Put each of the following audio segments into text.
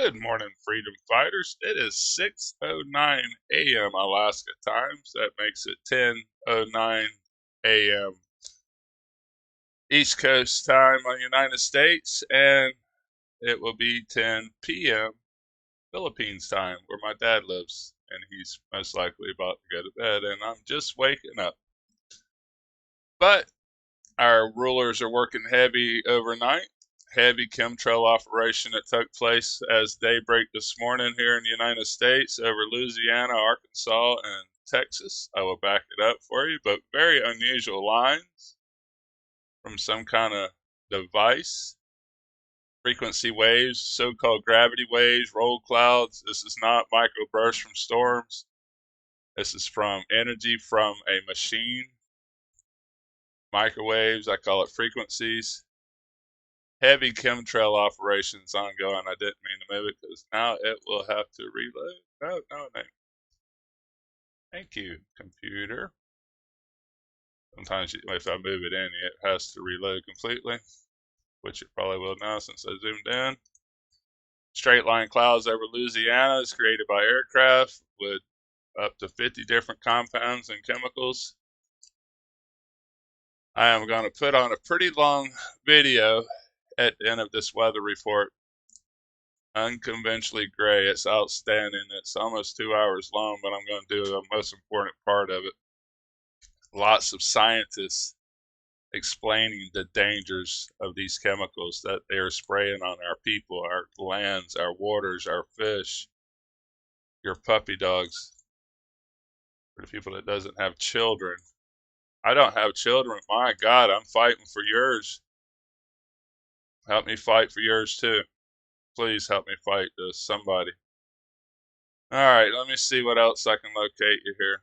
Good morning, freedom fighters. It is 6:09 a.m. Alaska time, so that makes it 10:09 a.m. East Coast time on the United States, and it will be 10 p.m. Philippines time, where my dad lives, and he's most likely about to go to bed, and I'm just waking up. But our rulers are working heavy overnight. Heavy chemtrail operation that took place as daybreak this morning here in the United States over Louisiana, Arkansas, and Texas. I will back it up for you, but very unusual lines from some kind of device. Frequency waves, so-called gravity waves, roll clouds. This is not microbursts from storms. This is from energy from a machine. Microwaves, I call it frequencies. Heavy chemtrail operations ongoing. I didn't mean to move it because now it will have to reload. No. Thank you, computer. Sometimes if I move it in, it has to reload completely, which it probably will now since I zoomed in. Straight line clouds over Louisiana is created by aircraft with up to 50 different compounds and chemicals. I am going to put on a pretty long video at the end of this weather report. Unconventionally gray. It's outstanding. It's almost 2 hours long, but I'm going to do the most important part of it. Lots of scientists explaining the dangers of these chemicals that they are spraying on our people, our lands, our waters, our fish, your puppy dogs. For the people that doesn't have children. I don't have children. My God, I'm fighting for yours. Help me fight for yours too. Please help me fight this, somebody. All right, let me see what else I can locate you here.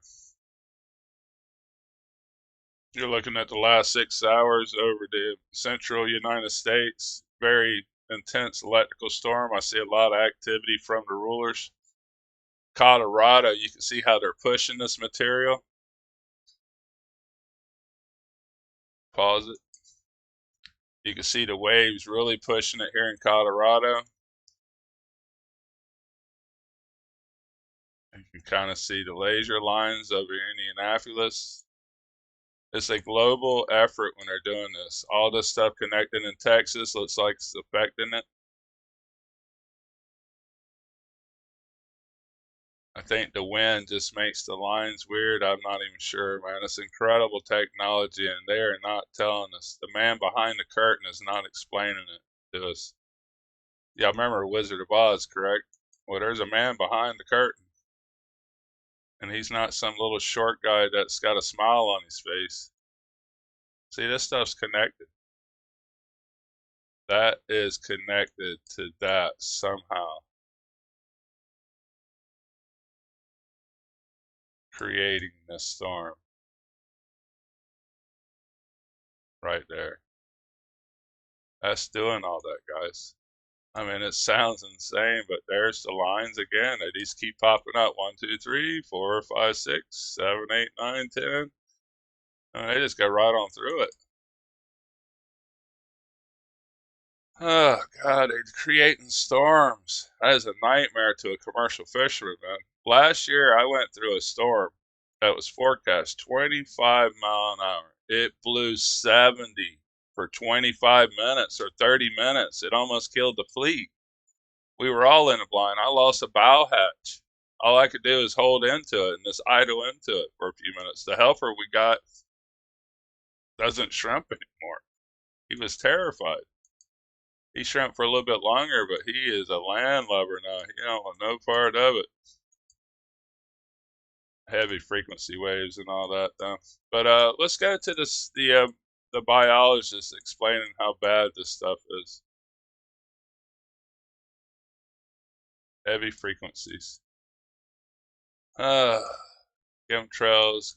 You're looking at the last 6 hours over the central United States. Very intense electrical storm. I see a lot of activity from the rulers. Colorado, you can see how they're pushing this material. Pause it. You can see the waves really pushing it here in Colorado. You can kind of see the laser lines over Indianapolis. It's a global effort when they're doing this. All this stuff connected in Texas looks like it's affecting it. I think the wind just makes the lines weird. I'm not even sure, man. It's incredible technology, and they are not telling us. The man behind the curtain is not explaining it to us. Yeah, I remember Wizard of Oz, correct? Well, there's a man behind the curtain, and he's not some little short guy that's got a smile on his face. See, this stuff's connected. That is connected to that somehow. Creating this storm right there. That's doing all that, guys. I mean, it sounds insane, but there's the lines again. They just keep popping up. 1, 2, 3, 4, 5, 6, 7, 8, 9, 10. And they just go right on through it. Oh, God, they're creating storms. That is a nightmare to a commercial fisherman, man. Last year, I went through a storm that was forecast 25 mile an hour. It blew 70 for 25 minutes or 30 minutes. It almost killed the fleet. We were all in a blind. I lost a bow hatch. All I could do is hold into it and just idle into it for a few minutes. The helper we got doesn't shrimp anymore. He was terrified. He shrimp for a little bit longer, but he is a landlubber now. He don't want no part of it. Heavy frequency waves and all that, though. But let's go to the biologist explaining how bad this stuff is. Heavy frequencies. Chemtrails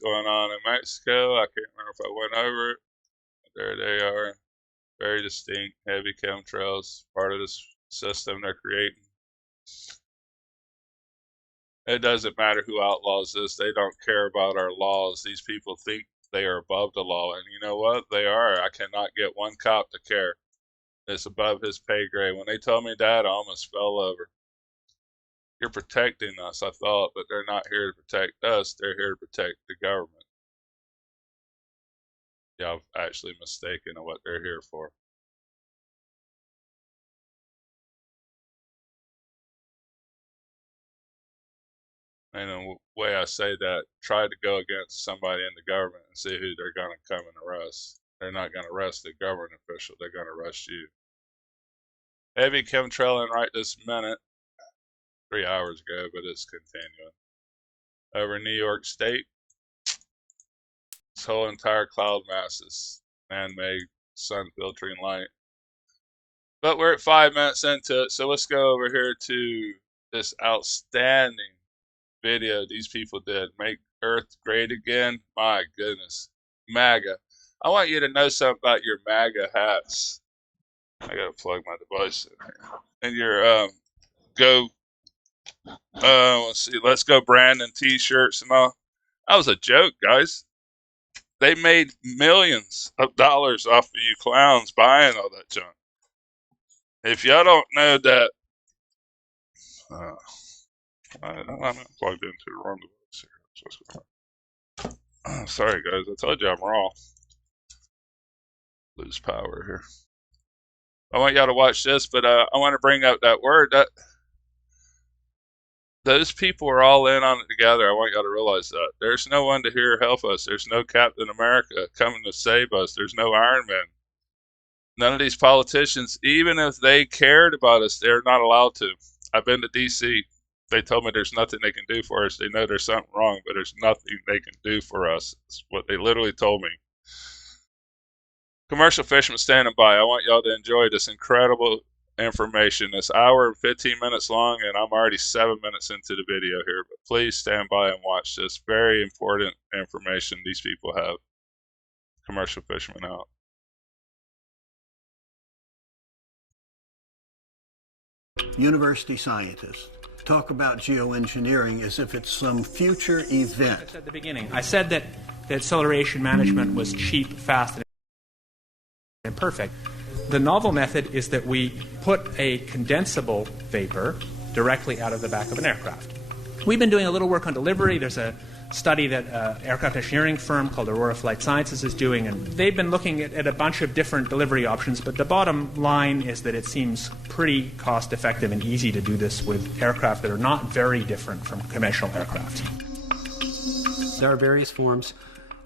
going on in Mexico. I can't remember if I went over it. There they are. Very distinct, heavy chemtrails, part of this system they're creating. It doesn't matter who outlaws this. They don't care about our laws. These people think they are above the law. And you know what? They are. I cannot get one cop to care. It's above his pay grade. When they told me that, I almost fell over. you're protecting us, I thought, but they're not here to protect us. They're here to protect the government. Yeah, I've actually mistaken of what they're here for. And the way I say that, try to go against somebody in the government and see who they're going to come and arrest. They're not going to arrest the government official. They're going to arrest you. Heavy chemtrailing right this minute. 3 hours ago, but it's continuing. Over New York State, this whole entire cloud mass is man-made sun filtering light. But we're at 5 minutes into it, so let's go over here to this outstanding video these people did. Make Earth great again. My goodness. MAGA. I want you to know something about your MAGA hats. I gotta plug my device in here. And your let's see, let's go Brandon t-shirts and all. That was a joke, guys. They made millions of dollars off of you clowns buying all that junk. If y'all don't know that, I'm plugged into the wrong device here. Sorry, guys. I told you I'm raw. Lose power here. I want y'all to watch this, but I want to bring up that word that those people are all in on it together. I want y'all to realize that. There's no one to here help us. There's no Captain America coming to save us. There's no Iron Man. None of these politicians, even if they cared about us, they're not allowed to. I've been to D.C. They told me there's nothing they can do for us. They know there's something wrong, but there's nothing they can do for us. That's what they literally told me. Commercial fishermen standing by. I want y'all to enjoy this incredible information. It's hour and 15 minutes long, and I'm already 7 minutes into the video here. But please stand by and watch this. Very important information these people have. Commercial fishermen out. University scientists talk about geoengineering as if it's some future event. I said at the beginning, I said that acceleration management was cheap, fast, and perfect. The novel method is that we put a condensable vapor directly out of the back of an aircraft. We've been doing a little work on delivery. There's a study that an aircraft engineering firm called Aurora Flight Sciences is doing, and they've been looking at a bunch of different delivery options, but the bottom line is that it seems pretty cost effective and easy to do this with aircraft that are not very different from conventional aircraft. There are various forms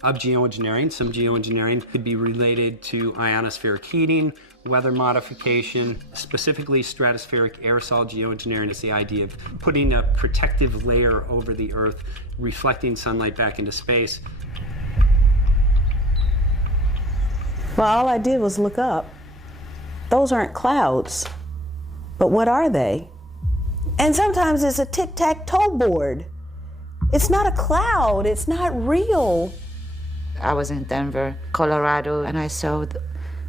of geoengineering. Some geoengineering could be related to ionospheric heating, weather modification. Specifically, stratospheric aerosol geoengineering is the idea of putting a protective layer over the Earth, reflecting sunlight back into space. Well, all I did was look up. Those aren't clouds, but what are they? And sometimes it's a tic-tac-toe board. It's not a cloud, it's not real. I was in Denver, Colorado, and I saw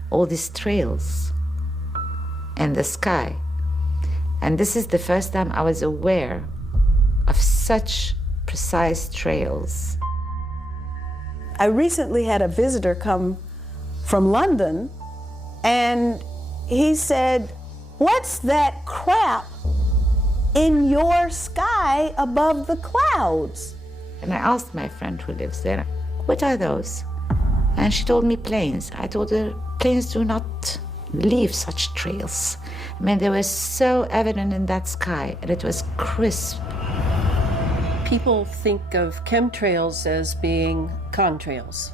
all these trails in the sky. And this is the first time I was aware of such precise trails. I recently had a visitor come from London, and he said, "What's that crap in your sky above the clouds?" And I asked my friend who lives there, "What are those?" And she told me planes. I told her, planes do not leave such trails. I mean, they were so evident in that sky, and it was crisp. People think of chemtrails as being contrails,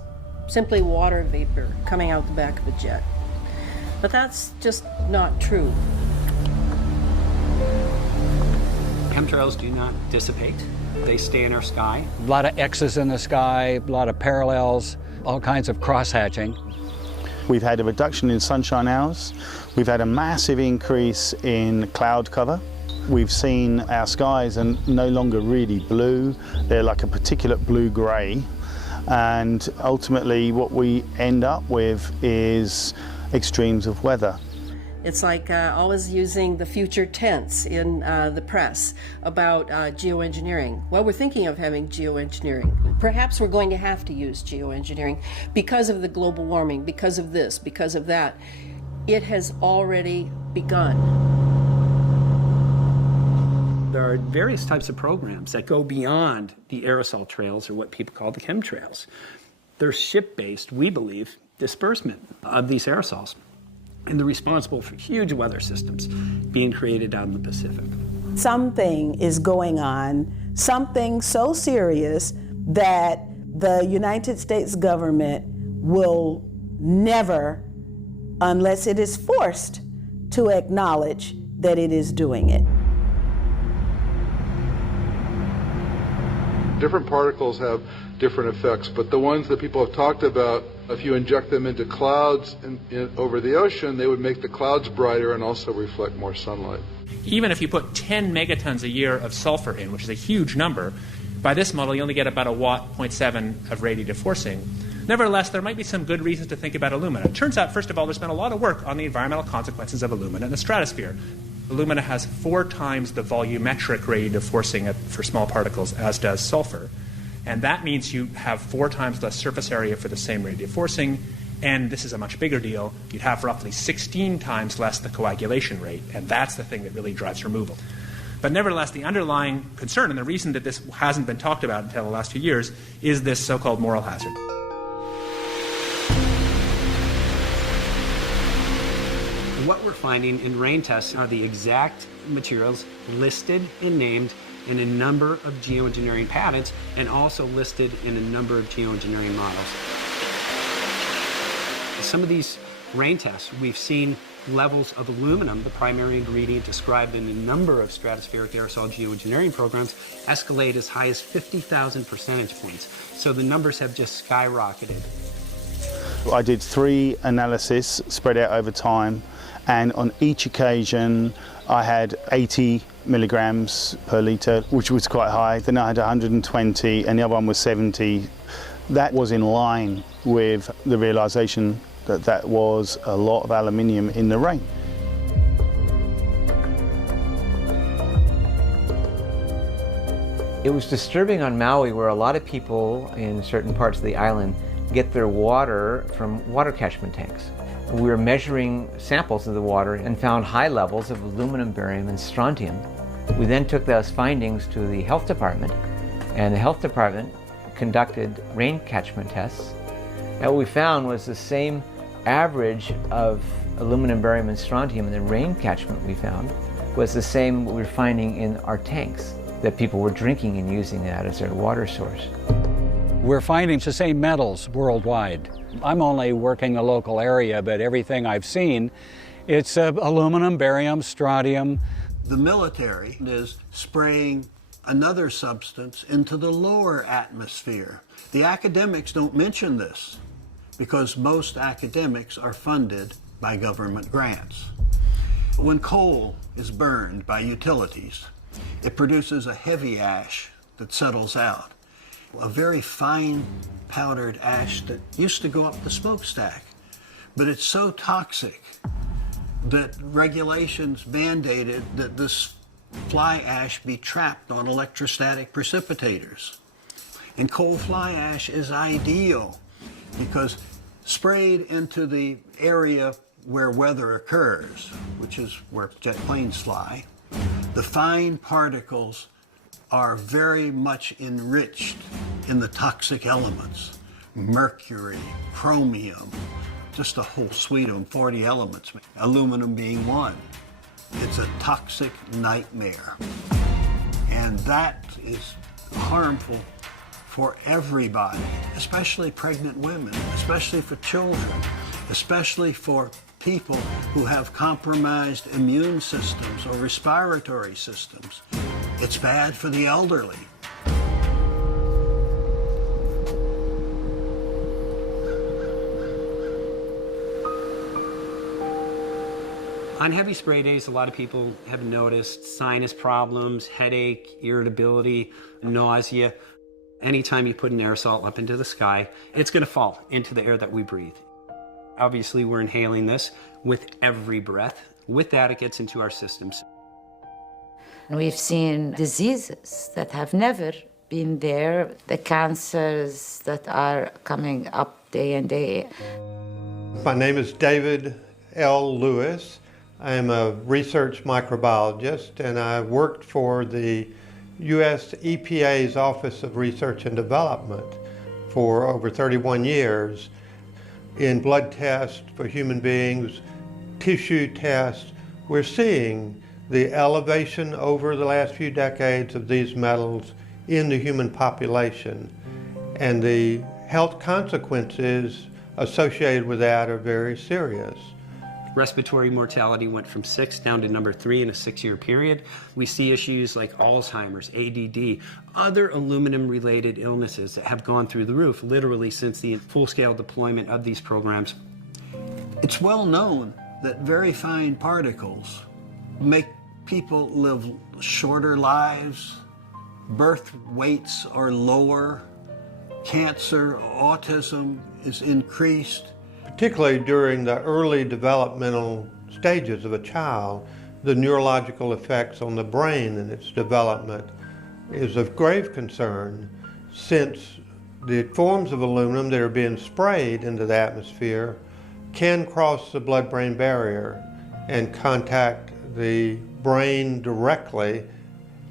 simply water vapor coming out the back of a jet. But that's just not true. Chemtrails do not dissipate. They stay in our sky. A lot of X's in the sky, a lot of parallels, all kinds of cross-hatching. We've had a reduction in sunshine hours. We've had a massive increase in cloud cover. We've seen our skies are no longer really blue. They're like a particulate blue-grey. And ultimately what we end up with is extremes of weather. It's like always using the future tense in the press about geoengineering. Well, we're thinking of having geoengineering. Perhaps we're going to have to use geoengineering because of the global warming, because of this, because of that. It has already begun. There are are various types of programs that go beyond the aerosol trails, or what people call the chemtrails. They're ship-based, we believe, disbursement of these aerosols. And they're responsible for huge weather systems being created out in the Pacific. Something is going on, something so serious that the United States government will never, unless it is forced, to acknowledge that it is doing it. Different particles have different effects, but the ones that people have talked about, if you inject them into clouds over the ocean, they would make the clouds brighter and also reflect more sunlight. Even if you put 10 megatons a year of sulfur in, which is a huge number, by this model you only get about a watt, 0.7 of radiative forcing. Nevertheless, there might be some good reasons to think about alumina. It turns out, first of all, there's been a lot of work on the environmental consequences of alumina in the stratosphere. Alumina has 4 times the volumetric radiative forcing for small particles as does sulfur. And that means you have 4 times less surface area for the same radiative forcing. And this is a much bigger deal. You'd have roughly 16 times less the coagulation rate. And that's the thing that really drives removal. But nevertheless, the underlying concern, and the reason that this hasn't been talked about until the last few years, is this so-called moral hazard. What we're finding in rain tests are the exact materials listed and named in a number of geoengineering patents, and also listed in a number of geoengineering models. Some of these rain tests, we've seen levels of aluminum, the primary ingredient described in a number of stratospheric aerosol geoengineering programs, escalate as high as 50,000 percentage points. So the numbers have just skyrocketed. I did 3 analyses spread out over time, and on each occasion I had 80 milligrams per litre, which was quite high. Then I had 120 and the other one was 70. That was in line with the realisation that that was a lot of aluminium in the rain. It was disturbing on Maui, where a lot of people in certain parts of the island get their water from water catchment tanks. We were measuring samples of the water and found high levels of aluminum, barium, and strontium. We then took those findings to the health department, and the health department conducted rain catchment tests. And what we found was the same average of aluminum, barium, and strontium in the rain catchment we found was the same we were finding in our tanks, that people were drinking and using that as their water source. We're finding the same metals worldwide. I'm only working a local area, but everything I've seen, it's aluminum, barium, strontium. The military is spraying another substance into the lower atmosphere. The academics don't mention this because most academics are funded by government grants. When coal is burned by utilities, it produces a heavy ash that settles out. A very fine powdered ash that used to go up the smokestack. But it's so toxic that regulations mandated that this fly ash be trapped on electrostatic precipitators. And coal fly ash is ideal because sprayed into the area where weather occurs, which is where jet planes fly, the fine particles are very much enriched in the toxic elements. Mercury, chromium, just a whole suite of them, 40 elements, aluminum being one. It's a toxic nightmare. And that is harmful for everybody, especially pregnant women, especially for children, especially for people who have compromised immune systems or respiratory systems. It's bad for the elderly. On heavy spray days, a lot of people have noticed sinus problems, headache, irritability, nausea. Anytime you put an aerosol up into the sky, it's going to fall into the air that we breathe. Obviously, we're inhaling this with every breath. With that, it gets into our systems. And we've seen diseases that have never been there, the cancers that are coming up day and day. My name is David L. Lewis. I am a research microbiologist, and I worked for the U.S. EPA's Office of Research and Development for over 31 years in blood tests for human beings, tissue tests. We're seeing the elevation over the last few decades of these metals in the human population, and the health consequences associated with that are very serious. Respiratory mortality went from 6 down to number 3 in a 6-year period. We see issues like Alzheimer's, ADD, other aluminum-related illnesses that have gone through the roof literally since the full-scale deployment of these programs. It's well known that very fine particles make people live shorter lives, birth weights are lower, cancer, autism is increased. Particularly during the early developmental stages of a child, the neurological effects on the brain and its development is of grave concern, since the forms of aluminum that are being sprayed into the atmosphere can cross the blood-brain barrier and contact the brain directly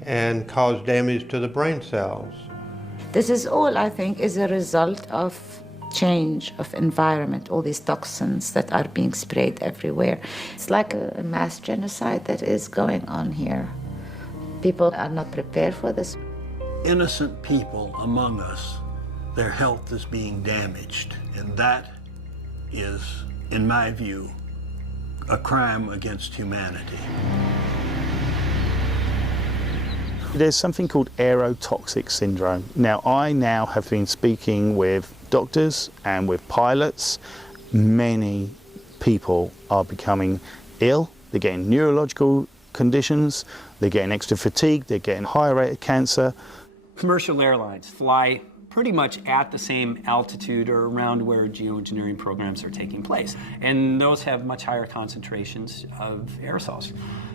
and cause damage to the brain cells. This is all, I think, is a result of change of environment, all these toxins that are being sprayed everywhere. It's like a mass genocide that is going on here. People are not prepared for this. Innocent people among us, their health is being damaged, and that is, in my view, a crime against humanity. There's something called aerotoxic syndrome. Now, I now have been speaking with doctors and with pilots. Many people are becoming ill. They're getting neurological conditions, they're getting extra fatigue, they're getting higher rate of cancer. Commercial airlines fly pretty much at the same altitude or around where geoengineering programs are taking place. And those have much higher concentrations of aerosols.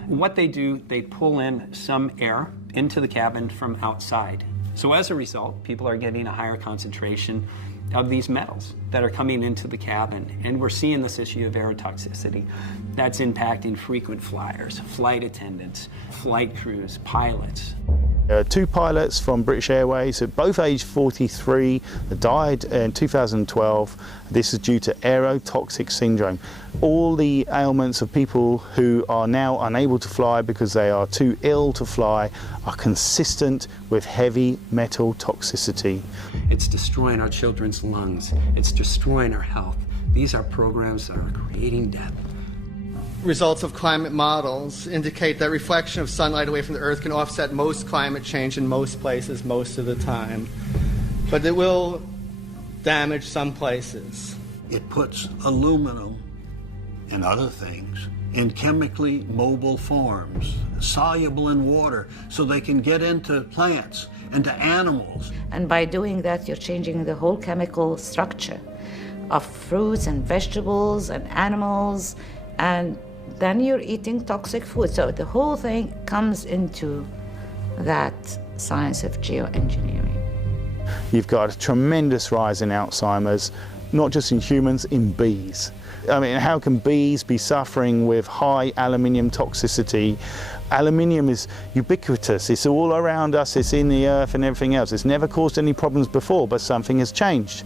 What they do, they pull in some air into the cabin from outside. So as a result, people are getting a higher concentration of these metals that are coming into the cabin. And we're seeing this issue of aerotoxicity that's impacting frequent flyers, flight attendants, flight crews, pilots. There are 2 pilots from British Airways, both aged 43, that died in 2012. This is due to aerotoxic syndrome. All the ailments of people who are now unable to fly because they are too ill to fly are consistent with heavy metal toxicity. It's destroying our children's lungs. It's destroying our health. These are programs that are creating death. Results of climate models indicate that reflection of sunlight away from the Earth can offset most climate change in most places most of the time. But it will damage some places. It puts aluminum and other things in chemically mobile forms, soluble in water, so they can get into plants and to animals. And by doing that, you're changing the whole chemical structure of fruits and vegetables and animals, and then you're eating toxic food. So the whole thing comes into that science of geoengineering. You've got a tremendous rise in Alzheimer's, not just in humans, in bees. I mean, how can bees be suffering with high aluminium toxicity? Aluminium is ubiquitous, it's all around us, it's in the earth and everything else. It's never caused any problems before, but something has changed.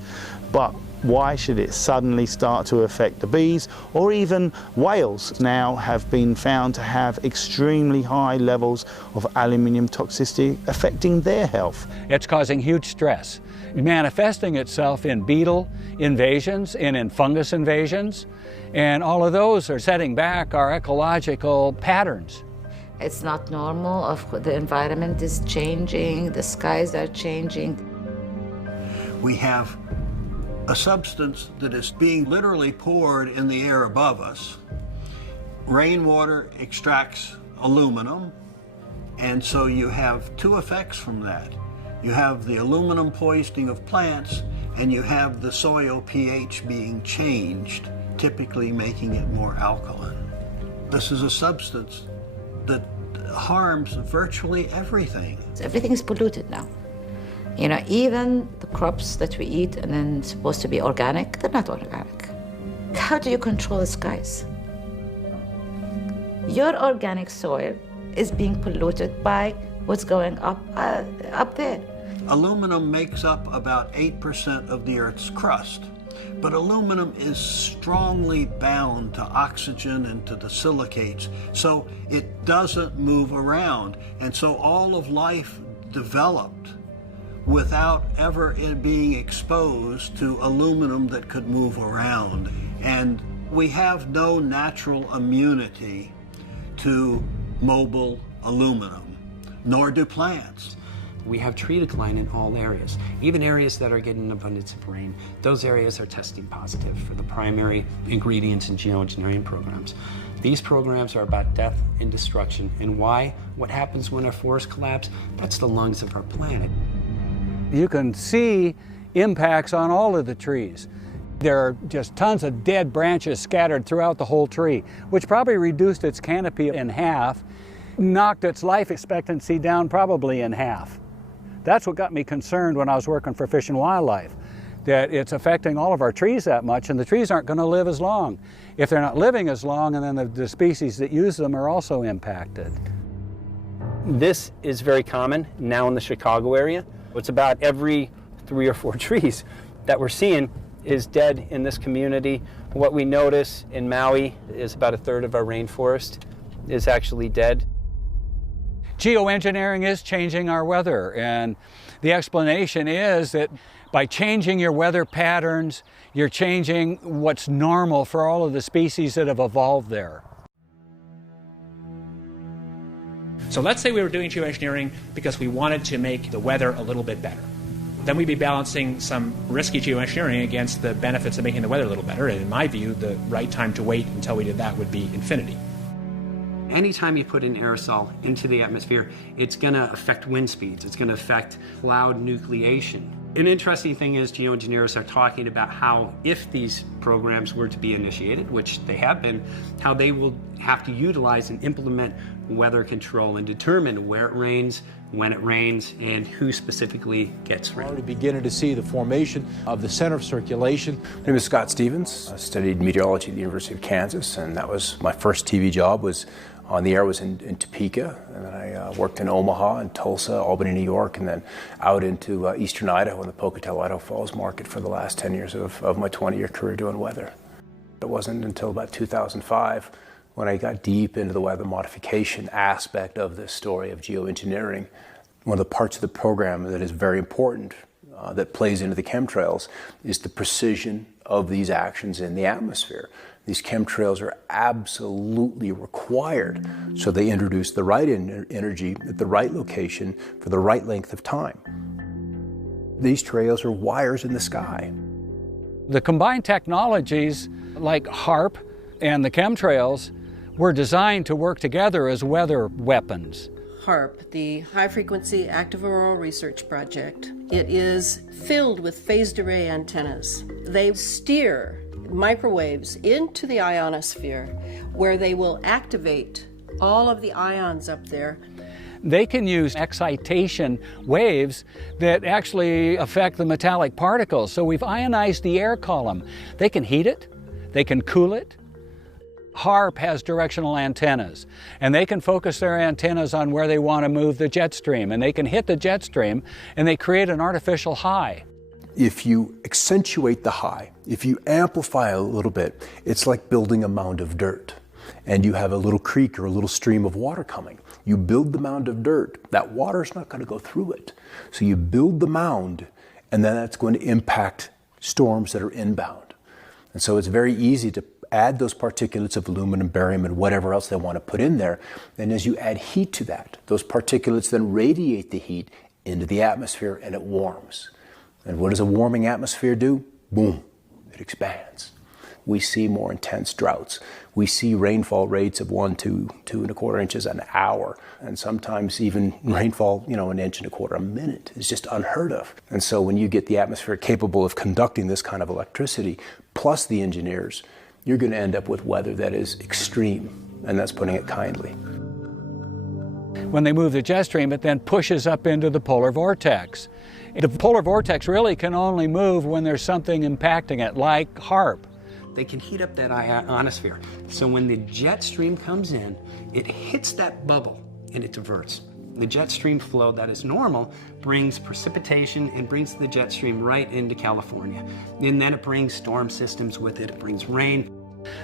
But why should it suddenly start to affect the bees? Or even whales now have been found to have extremely high levels of aluminium toxicity affecting their health. It's causing huge stress, manifesting itself in beetle invasions and in fungus invasions, and all of those are setting back our ecological patterns. It's not normal. The environment is changing, the skies are changing. We have a substance that is being literally poured in the air above us. Rainwater extracts aluminum, and so you have 2 effects from that. You have the aluminum poisoning of plants, and you have the soil pH being changed, typically making it more alkaline. This is a substance that harms virtually everything. Everything is polluted now. You know, even the crops that we eat and then supposed to be organic, they're not organic. How do you control the skies? Your organic soil is being polluted by what's going up there. Aluminum makes up about 8% of the Earth's crust, but aluminum is strongly bound to oxygen and to the silicates, so it doesn't move around. And so all of life developed without ever it being exposed to aluminum that could move around. And we have no natural immunity to mobile aluminum, nor do plants. We have tree decline in all areas, even areas that are getting an abundance of rain. Those areas are testing positive for the primary ingredients in geoengineering programs. These programs are about death and destruction. And why? What happens when our forests collapse? That's the lungs of our planet. You can see impacts on all of the trees. There are just tons of dead branches scattered throughout the whole tree, which probably reduced its canopy in half, knocked its life expectancy down probably in half. That's what got me concerned when I was working for Fish and Wildlife, that it's affecting all of our trees that much, and the trees aren't going to live as long. If they're not living as long, and then the species that use them are also impacted. This is very common now in the Chicago area. It's about every 3 or 4 trees that we're seeing is dead in this community. What we notice in Maui is about 1/3 of our rainforest is actually dead. Geoengineering is changing our weather, and the explanation is that by changing your weather patterns, you're changing what's normal for all of the species that have evolved there. So let's say we were doing geoengineering because we wanted to make the weather a little bit better. Then we'd be balancing some risky geoengineering against the benefits of making the weather a little better. And in my view, the right time to wait until we did that would be infinity. Anytime you put an aerosol into the atmosphere, it's going to affect wind speeds. It's going to affect cloud nucleation. An interesting thing is geoengineers are talking about how, if these programs were to be initiated, which they have been, how they will have to utilize and implement weather control and determine where it rains, when it rains, and who specifically gets rain. We're already beginning to see the formation of the center of circulation. My name is Scott Stevens. I studied meteorology at the University of Kansas, and that was my first TV job was on the air was in Topeka, and then I worked in Omaha and Tulsa, Albany, New York, and then out into eastern Idaho in the Pocatello, Idaho Falls market for the last 10 years of my 20-year career doing weather. It wasn't until about 2005 when I got deep into the weather modification aspect of this story of geoengineering. One of the parts of the program that is very important that plays into the chemtrails is the precision of these actions in the atmosphere. These chemtrails are absolutely required, so they introduce the right energy at the right location for the right length of time. These trails are wires in the sky. The combined technologies like H.A.A.R.P and the chemtrails were designed to work together as weather weapons. H.A.A.R.P, the High Frequency Active Auroral Research Project. It is filled with phased array antennas. They steer microwaves into the ionosphere where they will activate all of the ions up there. They can use excitation waves that actually affect the metallic particles. So we've ionized the air column. They can heat it, they can cool it. H.A.A.R.P has directional antennas, and they can focus their antennas on where they want to move the jet stream, and they can hit the jet stream, and they create an artificial high. If you accentuate the high, if you amplify a little bit, it's like building a mound of dirt. And you have a little creek or a little stream of water coming. You build the mound of dirt, that water's not going to go through it. So you build the mound, and then that's going to impact storms that are inbound. And so it's very easy to add those particulates of aluminum, barium, and whatever else they want to put in there. And as you add heat to that, those particulates then radiate the heat into the atmosphere, and it warms. And what does a warming atmosphere do? Boom, it expands. We see more intense droughts. We see rainfall rates of 1 to 2.25 inches an hour, and sometimes even rainfall, 1.25 inches a minute is just unheard of. And so when you get the atmosphere capable of conducting this kind of electricity, plus the engineers, you're going to end up with weather that is extreme, and that's putting it kindly. When they move the jet stream, it then pushes up into the polar vortex. The polar vortex really can only move when there's something impacting it, like H.A.A.R.P. they can heat up that ionosphere. So when the jet stream comes in, it hits that bubble and it diverts. The jet stream flow that is normal brings precipitation and brings the jet stream right into California. And then it brings storm systems with it, it brings rain.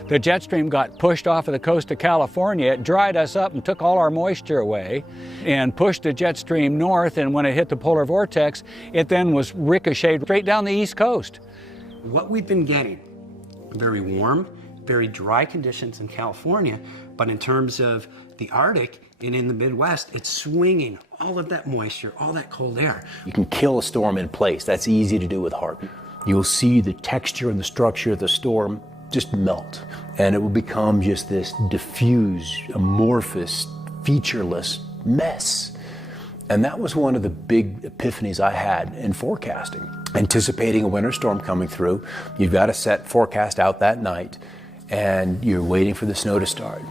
The jet stream got pushed off of the coast of California. It dried us up and took all our moisture away and pushed the jet stream north, and when it hit the polar vortex, it then was ricocheted straight down the east coast. What we've been getting, very warm, very dry conditions in California, but in terms of the Arctic and in the Midwest, it's swinging all of that moisture, all that cold air. You can kill a storm in place. That's easy to do with H.A.A.R.P. You'll see the texture and the structure of the storm just melt, and it will become just this diffuse, amorphous, featureless mess. And that was one of the big epiphanies I had in forecasting. Anticipating a winter storm coming through, you've got to set forecast out that night, and you're waiting for the snow to start.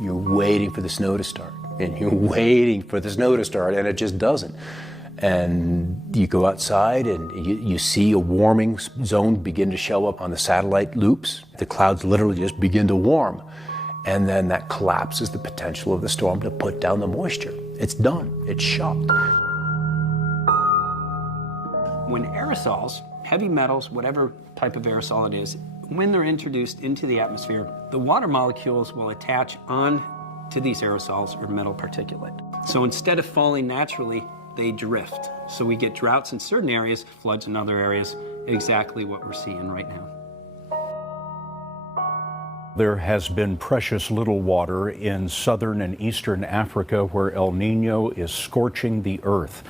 You're waiting for the snow to start, and you're waiting for the snow to start, and it just doesn't. And you go outside and you see a warming zone begin to show up on the satellite loops. The clouds literally just begin to warm. And then that collapses the potential of the storm to put down the moisture. It's done. It's shot. When aerosols, heavy metals, whatever type of aerosol it is, when they're introduced into the atmosphere, the water molecules will attach on to these aerosols or metal particulate. So instead of falling naturally, they drift. So we get droughts in certain areas, floods in other areas, exactly what we're seeing right now. There has been precious little water in southern and eastern Africa where El Nino is scorching the earth.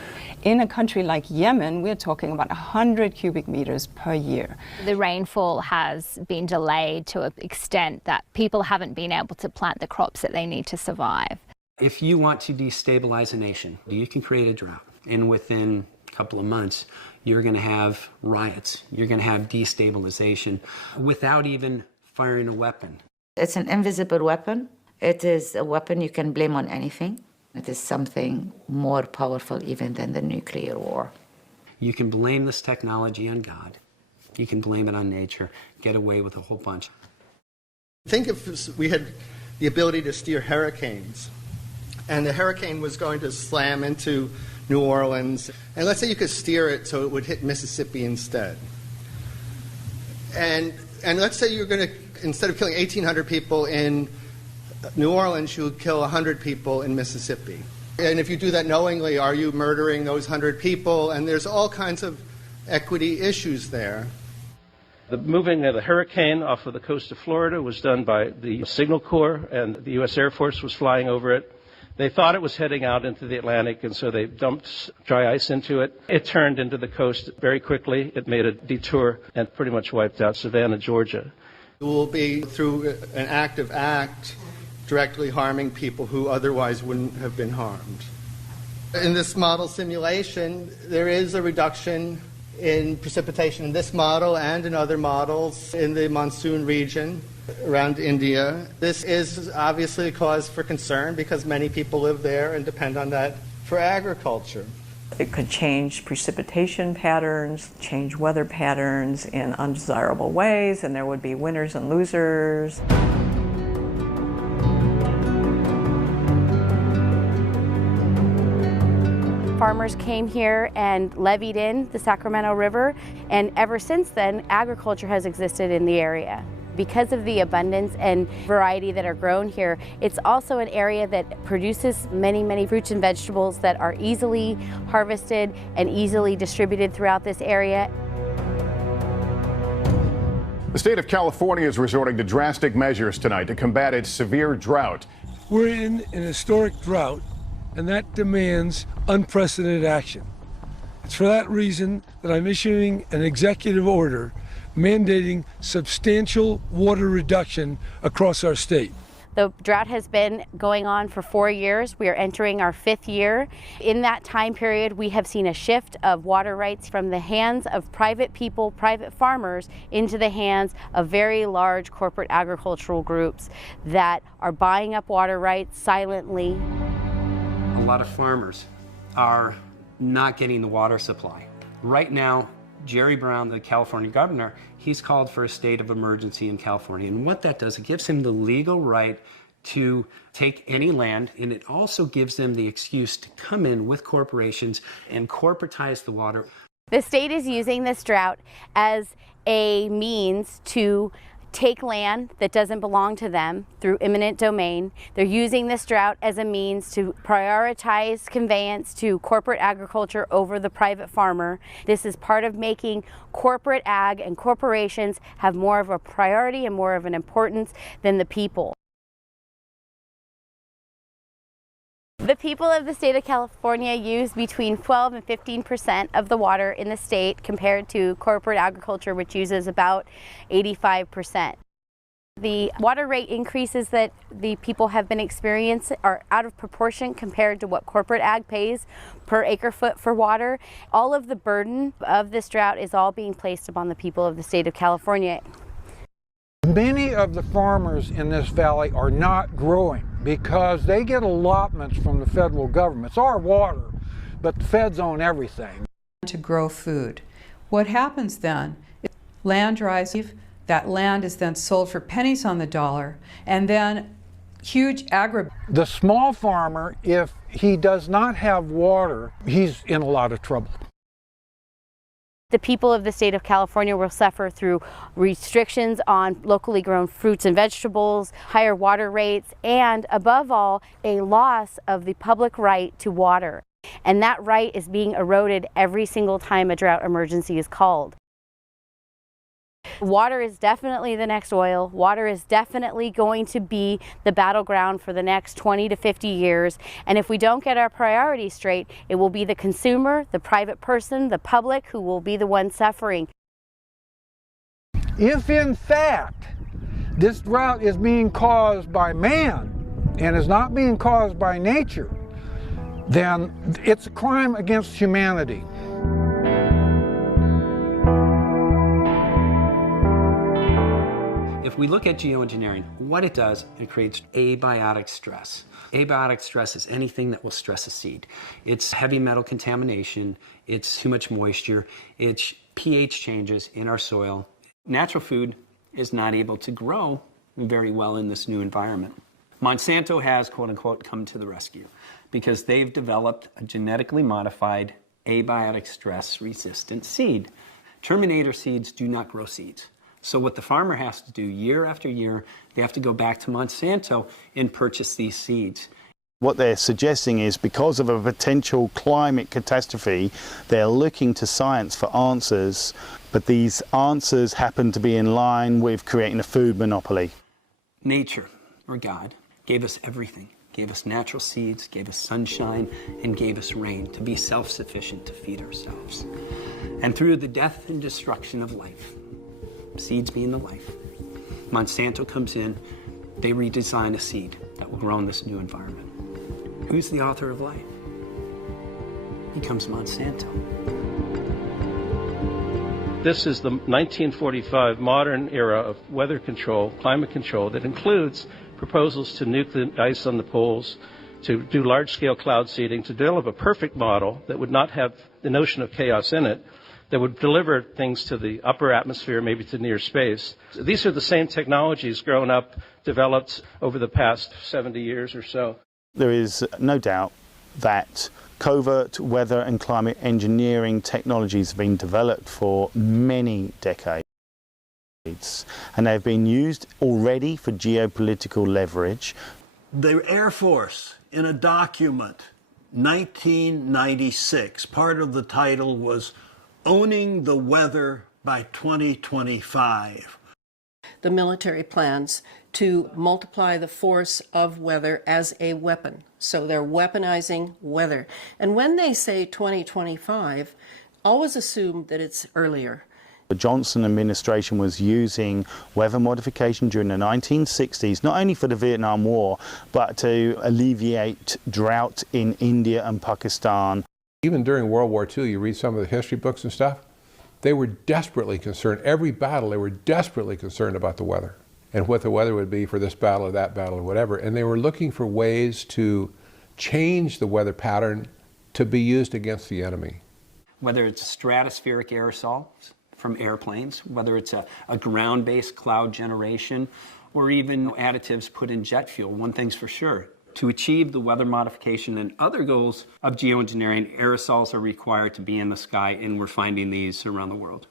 In a country like Yemen, we're talking about 100 cubic meters per year. The rainfall has been delayed to an extent that people haven't been able to plant the crops that they need to survive. If you want to destabilize a nation, you can create a drought. And within a couple of months, you're going to have riots. You're going to have destabilization without even firing a weapon. It's an invisible weapon. It is a weapon you can blame on anything. It is something more powerful even than the nuclear war. You can blame this technology on God. You can blame it on nature. Get away with a whole bunch. Think if we had the ability to steer hurricanes, and the hurricane was going to slam into New Orleans, and let's say you could steer it so it would hit Mississippi instead. And let's say you're going to, instead of killing 1,800 people in New Orleans, you would kill 100 people in Mississippi. And if you do that knowingly, are you murdering those 100 people? And there's all kinds of equity issues there. The moving of the hurricane off of the coast of Florida was done by the Signal Corps, and the U.S. Air Force was flying over it. They thought it was heading out into the Atlantic, and so they dumped dry ice into it. It turned into the coast very quickly. It made a detour and pretty much wiped out Savannah, Georgia. It will be through an active act directly harming people who otherwise wouldn't have been harmed. In this model simulation, there is a reduction in precipitation in this model and in other models in the monsoon region around India. This is obviously a cause for concern because many people live there and depend on that for agriculture. It could change precipitation patterns, change weather patterns in undesirable ways, and there would be winners and losers. Farmers came here and levied in the Sacramento River, and ever since then, agriculture has existed in the area. Because of the abundance and variety that are grown here, it's also an area that produces many, many fruits and vegetables that are easily harvested and easily distributed throughout this area. The state of California is resorting to drastic measures tonight to combat its severe drought. We're in an historic drought, and that demands unprecedented action. It's for that reason that I'm issuing an executive order mandating substantial water reduction across our state. The drought has been going on for 4 years. We are entering our 5th year. In that time period, we have seen a shift of water rights from the hands of private people, private farmers, into the hands of very large corporate agricultural groups that are buying up water rights silently. A lot of farmers are not getting the water supply. Right now, Jerry Brown, the California governor, he's called for a state of emergency in California. And what that does, it gives him the legal right to take any land, and it also gives them the excuse to come in with corporations and corporatize the water. The state is using this drought as a means to take land that doesn't belong to them through eminent domain. They're using this drought as a means to prioritize conveyance to corporate agriculture over the private farmer. This is part of making corporate ag and corporations have more of a priority and more of an importance than the people. The people of the state of California use between 12 and 15% of the water in the state compared to corporate agriculture, which uses about 85%. The water rate increases that the people have been experiencing are out of proportion compared to what corporate ag pays per acre foot for water. All of the burden of this drought is all being placed upon the people of the state of California. Many of the farmers in this valley are not growing because they get allotments from the federal government. It's our water, but the feds own everything. To grow food. What happens then is land dries, that land is then sold for pennies on the dollar, and then huge The small farmer, if he does not have water, he's in a lot of trouble. The people of the state of California will suffer through restrictions on locally grown fruits and vegetables, higher water rates, and above all, a loss of the public right to water. And that right is being eroded every single time a drought emergency is called. Water is definitely the next oil. Water is definitely going to be the battleground for the next 20 to 50 years. And if we don't get our priorities straight, it will be the consumer, the private person, the public who will be the one suffering. If in fact this drought is being caused by man and is not being caused by nature, then it's a crime against humanity. If we look at geoengineering, what it does, it creates abiotic stress. Abiotic stress is anything that will stress a seed. It's heavy metal contamination, it's too much moisture, it's pH changes in our soil. Natural food is not able to grow very well in this new environment. Monsanto has, quote unquote, come to the rescue because they've developed a genetically modified abiotic stress resistant seed. Terminator seeds do not grow seeds. So what the farmer has to do year after year, they have to go back to Monsanto and purchase these seeds. What they're suggesting is because of a potential climate catastrophe, they're looking to science for answers, but these answers happen to be in line with creating a food monopoly. Nature, or God, gave us everything. Gave us natural seeds, gave us sunshine, and gave us rain to be self-sufficient to feed ourselves. And through the death and destruction of life, seeds being the life, Monsanto comes in, they redesign a seed that will grow in this new environment. Who's the author of life? Becomes Monsanto. This is the 1945 modern era of weather control, climate control, that includes proposals to nuke the ice on the poles, to do large-scale cloud seeding, to develop a perfect model that would not have the notion of chaos in it, that would deliver things to the upper atmosphere, maybe to near space. These are the same technologies grown up, developed over the past 70 years or so. There is no doubt that covert weather and climate engineering technologies have been developed for many decades. And they've been used already for geopolitical leverage. The Air Force, in a document, 1996, part of the title was Owning the Weather by 2025. The military plans to multiply the force of weather as a weapon. So they're weaponizing weather. And when they say 2025, always assume that it's earlier. The Johnson administration was using weather modification during the 1960s, not only for the Vietnam War, but to alleviate drought in India and Pakistan. Even during World War II, you read some of the history books and stuff, they were desperately concerned. Every battle, they were desperately concerned about the weather and what the weather would be for this battle or that battle or whatever. And they were looking for ways to change the weather pattern to be used against the enemy. whether it's stratospheric aerosols from airplanes, whether it's a ground-based cloud generation, or even additives put in jet fuel. One thing's for sure, to achieve the weather modification and other goals of geoengineering, aerosols are required to be in the sky, and we're finding these around the world.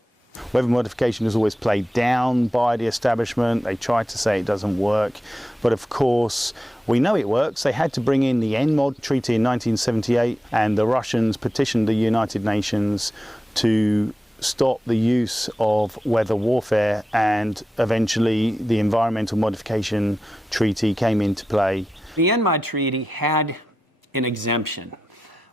Weather modification is always played down by the establishment. They try to say it doesn't work, but of course we know it works. They had to bring in the NMOD treaty in 1978, and the Russians petitioned the United Nations to stop the use of weather warfare, and eventually the Environmental Modification Treaty came into play. The NMOD treaty had an exemption.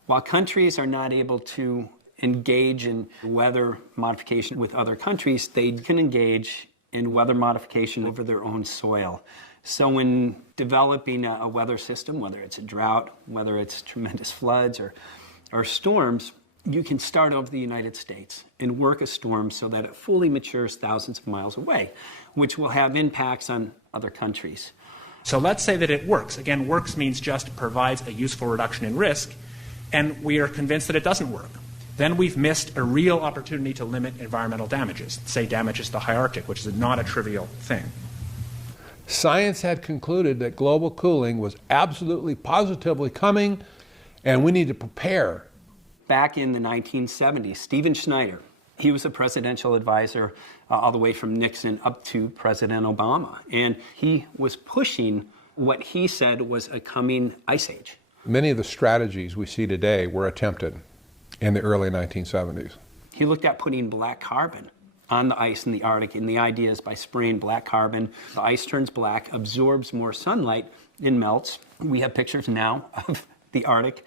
While countries are not able to engage in weather modification with other countries, they can engage in weather modification over their own soil. So when developing a weather system, whether it's a drought, whether it's tremendous floods or storms, you can start over the United States and work a storm so that it fully matures thousands of miles away, which will have impacts on other countries. So let's say that it works. Again, works means just provides a useful reduction in risk, and we are convinced that it doesn't work. Then we've missed a real opportunity to limit environmental damages, say damages to the high Arctic, which is not a trivial thing. Science had concluded that global cooling was absolutely, positively coming, and we need to prepare. Back in the 1970s, Stephen Schneider, he was a presidential advisor all the way from Nixon up to President Obama, and he was pushing what he said was a coming ice age. Many of the strategies we see today were attempted in the early 1970s. He looked at putting black carbon on the ice in the Arctic, and the idea is by spraying black carbon, the ice turns black, absorbs more sunlight, and melts. We have pictures now of the Arctic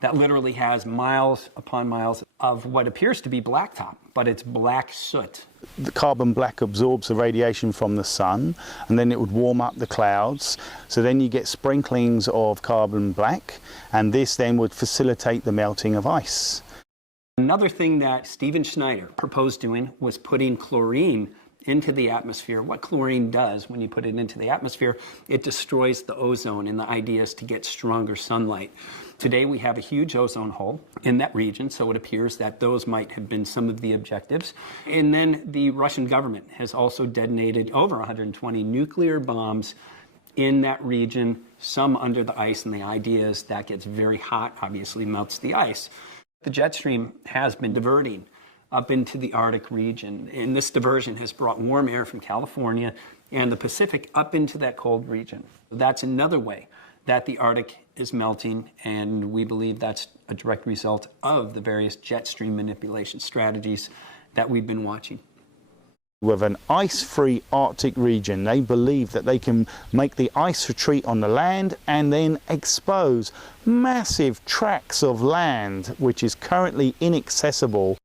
that literally has miles upon miles of what appears to be blacktop, but it's black soot. The carbon black absorbs the radiation from the sun, and then it would warm up the clouds. So then you get sprinklings of carbon black, and this then would facilitate the melting of ice. Another thing that Stephen Schneider proposed doing was putting chlorine into the atmosphere. What chlorine does when you put it into the atmosphere, it destroys the ozone, and the idea is to get stronger sunlight. Today we have a huge ozone hole in that region, so it appears that those might have been some of the objectives. And then the Russian government has also detonated over 120 nuclear bombs in that region, some under the ice, and the idea is that gets very hot, obviously melts the ice. The jet stream has been diverting up into the Arctic region, and this diversion has brought warm air from California and the Pacific up into that cold region. That's another way that the Arctic is melting, and we believe that's a direct result of the various jet stream manipulation strategies that we've been watching. With an ice-free Arctic region, they believe that they can make the ice retreat on the land and then expose massive tracts of land which is currently inaccessible.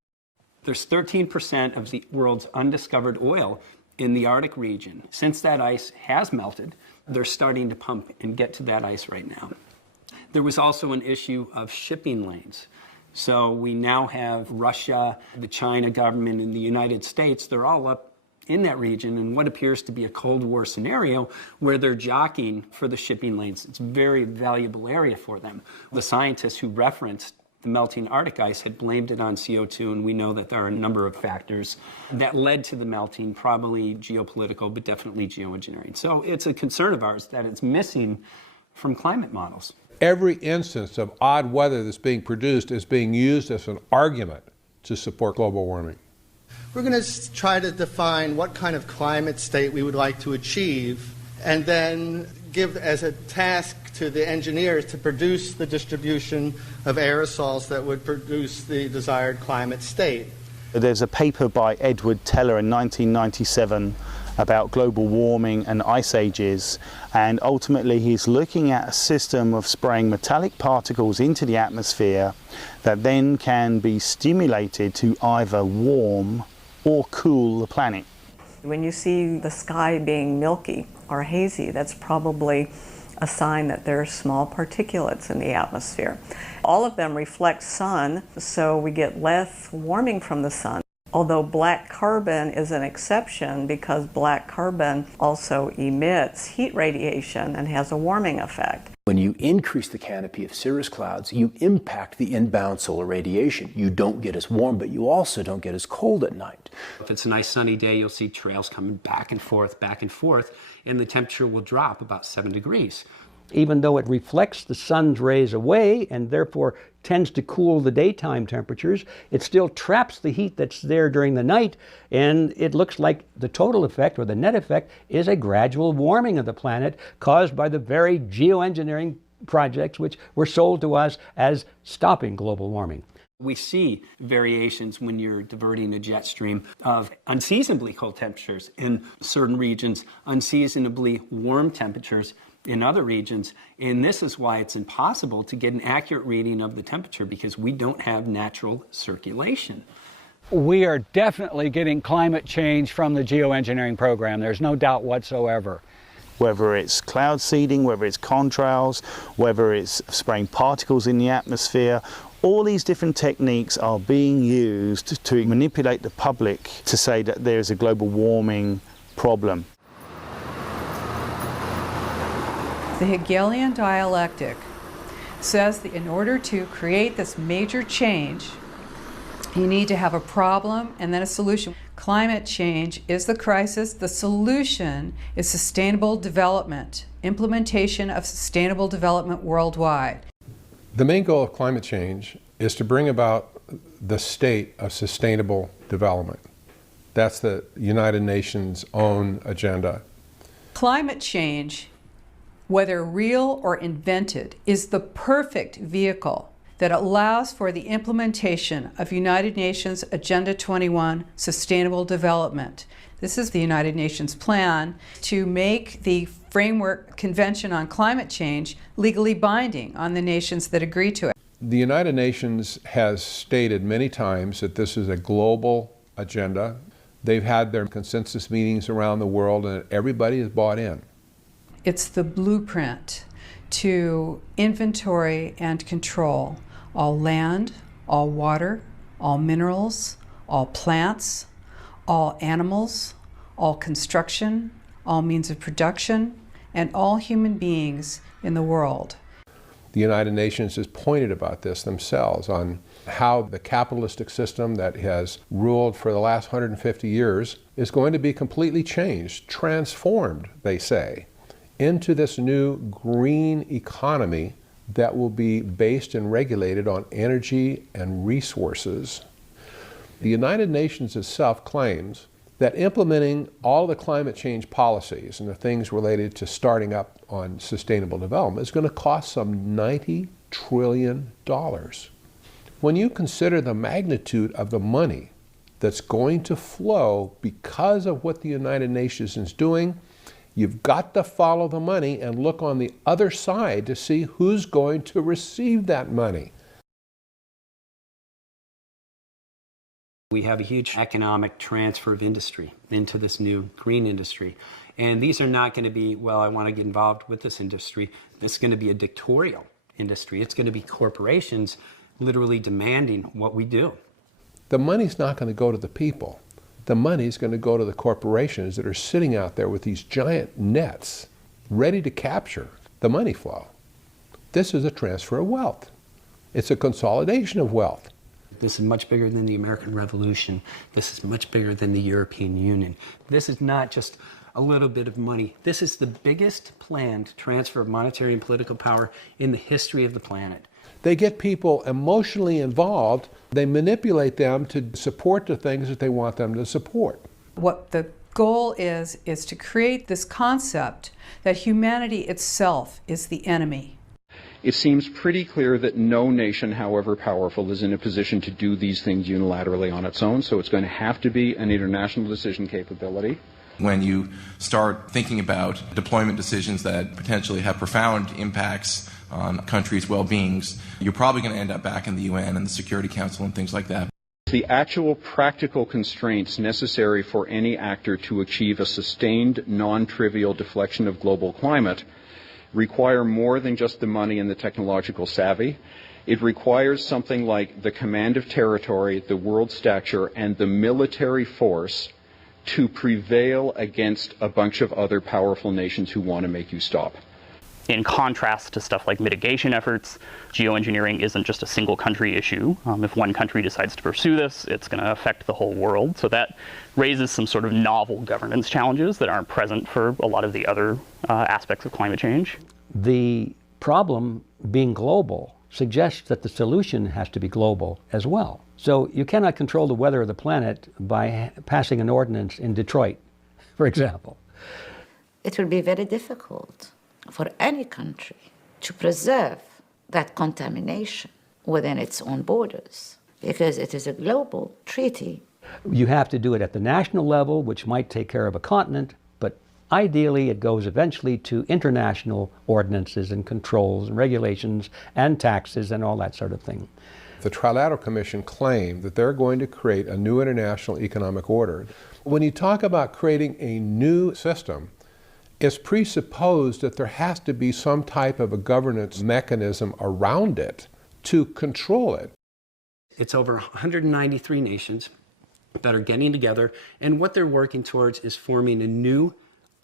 There's 13% of the world's undiscovered oil in the Arctic region. Since that ice has melted, they're starting to pump and get to that ice right now. There was also an issue of shipping lanes. So we now have Russia, the China government, and the United States. They're all up in that region in what appears to be a Cold War scenario where they're jockeying for the shipping lanes. It's a very valuable area for them. The scientists who referenced the melting Arctic ice had blamed it on CO2, and we know that there are a number of factors that led to the melting, probably geopolitical, but definitely geoengineering. So it's a concern of ours that it's missing from climate models. Every instance of odd weather that's being produced is being used as an argument to support global warming. We're going to try to define what kind of climate state we would like to achieve, and then give as a task to the engineers to produce the distribution of aerosols that would produce the desired climate state. There's a paper by Edward Teller in 1997 about global warming and ice ages, and ultimately he's looking at a system of spraying metallic particles into the atmosphere that then can be stimulated to either warm or cool the planet. When you see the sky being milky or hazy, that's probably a sign that there are small particulates in the atmosphere. All of them reflect sun, so we get less warming from the sun. Although black carbon is an exception because black carbon also emits heat radiation and has a warming effect. When you increase the canopy of cirrus clouds, you impact the inbound solar radiation. You don't get as warm, but you also don't get as cold at night. If it's a nice sunny day, you'll see trails coming back and forth, and the temperature will drop about 7 degrees. Even though it reflects the sun's rays away and therefore tends to cool the daytime temperatures, it still traps the heat that's there during the night, and it looks like the total effect, or the net effect, is a gradual warming of the planet caused by the very geoengineering projects which were sold to us as stopping global warming. We see variations when you're diverting a jet stream of unseasonably cold temperatures in certain regions, unseasonably warm temperatures in other regions, and this is why it's impossible to get an accurate reading of the temperature, because we don't have natural circulation. We are definitely getting climate change from the geoengineering program. There's no doubt whatsoever. Whether it's cloud seeding, whether it's contrails, whether it's spraying particles in the atmosphere, all these different techniques are being used to manipulate the public to say that there's a global warming problem. The Hegelian dialectic says that in order to create this major change, you need to have a problem and then a solution. Climate change is the crisis. The solution is sustainable development, implementation of sustainable development worldwide. The main goal of climate change is to bring about the state of sustainable development. That's the United Nations' own agenda. Climate change, whether real or invented, is the perfect vehicle that allows for the implementation of United Nations Agenda 21 Sustainable Development. This is the United Nations plan to make the Framework Convention on Climate Change legally binding on the nations that agree to it. The United Nations has stated many times that this is a global agenda. They've had their consensus meetings around the world, and everybody has bought in. It's the blueprint to inventory and control all land, all water, all minerals, all plants, all animals, all construction, all means of production, and all human beings in the world. The United Nations has pointed about this themselves on how the capitalistic system that has ruled for the last 150 years is going to be completely changed, transformed, they say, into this new green economy that will be based and regulated on energy and resources. The United Nations itself claims that implementing all the climate change policies and the things related to starting up on sustainable development is going to cost some $90 trillion. When you consider the magnitude of the money that's going to flow because of what the United Nations is doing, you've got to follow the money and look on the other side to see who's going to receive that money. We have a huge economic transfer of industry into this new green industry. And these are not going to be, well, I want to get involved with this industry. This is going to be a dictatorial industry. It's going to be corporations literally demanding what we do. The money's not going to go to the people. The money's going to go to the corporations that are sitting out there with these giant nets ready to capture the money flow. This is a transfer of wealth. It's a consolidation of wealth. This is much bigger than the American Revolution. This is much bigger than the European Union. This is not just a little bit of money. This is the biggest planned transfer of monetary and political power in the history of the planet. They get people emotionally involved. They manipulate them to support the things that they want them to support. What the goal is to create this concept that humanity itself is the enemy. It seems pretty clear that no nation, however powerful, is in a position to do these things unilaterally on its own, so it's going to have to be an international decision capability. When you start thinking about deployment decisions that potentially have profound impacts on countries' well-beings, you're probably going to end up back in the UN and the Security Council and things like that. The actual practical constraints necessary for any actor to achieve a sustained, non-trivial deflection of global climate require more than just the money and the technological savvy. It requires something like the command of territory, the world stature, and the military force to prevail against a bunch of other powerful nations who want to make you stop. In contrast to stuff like mitigation efforts, geoengineering isn't just a single country issue. If one country decides to pursue this, it's going to affect the whole world. So that raises some sort of novel governance challenges that aren't present for a lot of the other aspects of climate change. The problem being global suggests that the solution has to be global as well. So you cannot control the weather of the planet by passing an ordinance in Detroit, for example. It will be very difficult for any country to preserve that contamination within its own borders, because it is a global treaty. You have to do it at the national level, which might take care of a continent, but ideally it goes eventually to international ordinances and controls and regulations and taxes and all that sort of thing. The Trilateral Commission claimed that they're going to create a new international economic order. When you talk about creating a new system, it's presupposed that there has to be some type of a governance mechanism around it to control it. It's over 193 nations that are getting together, and what they're working towards is forming a new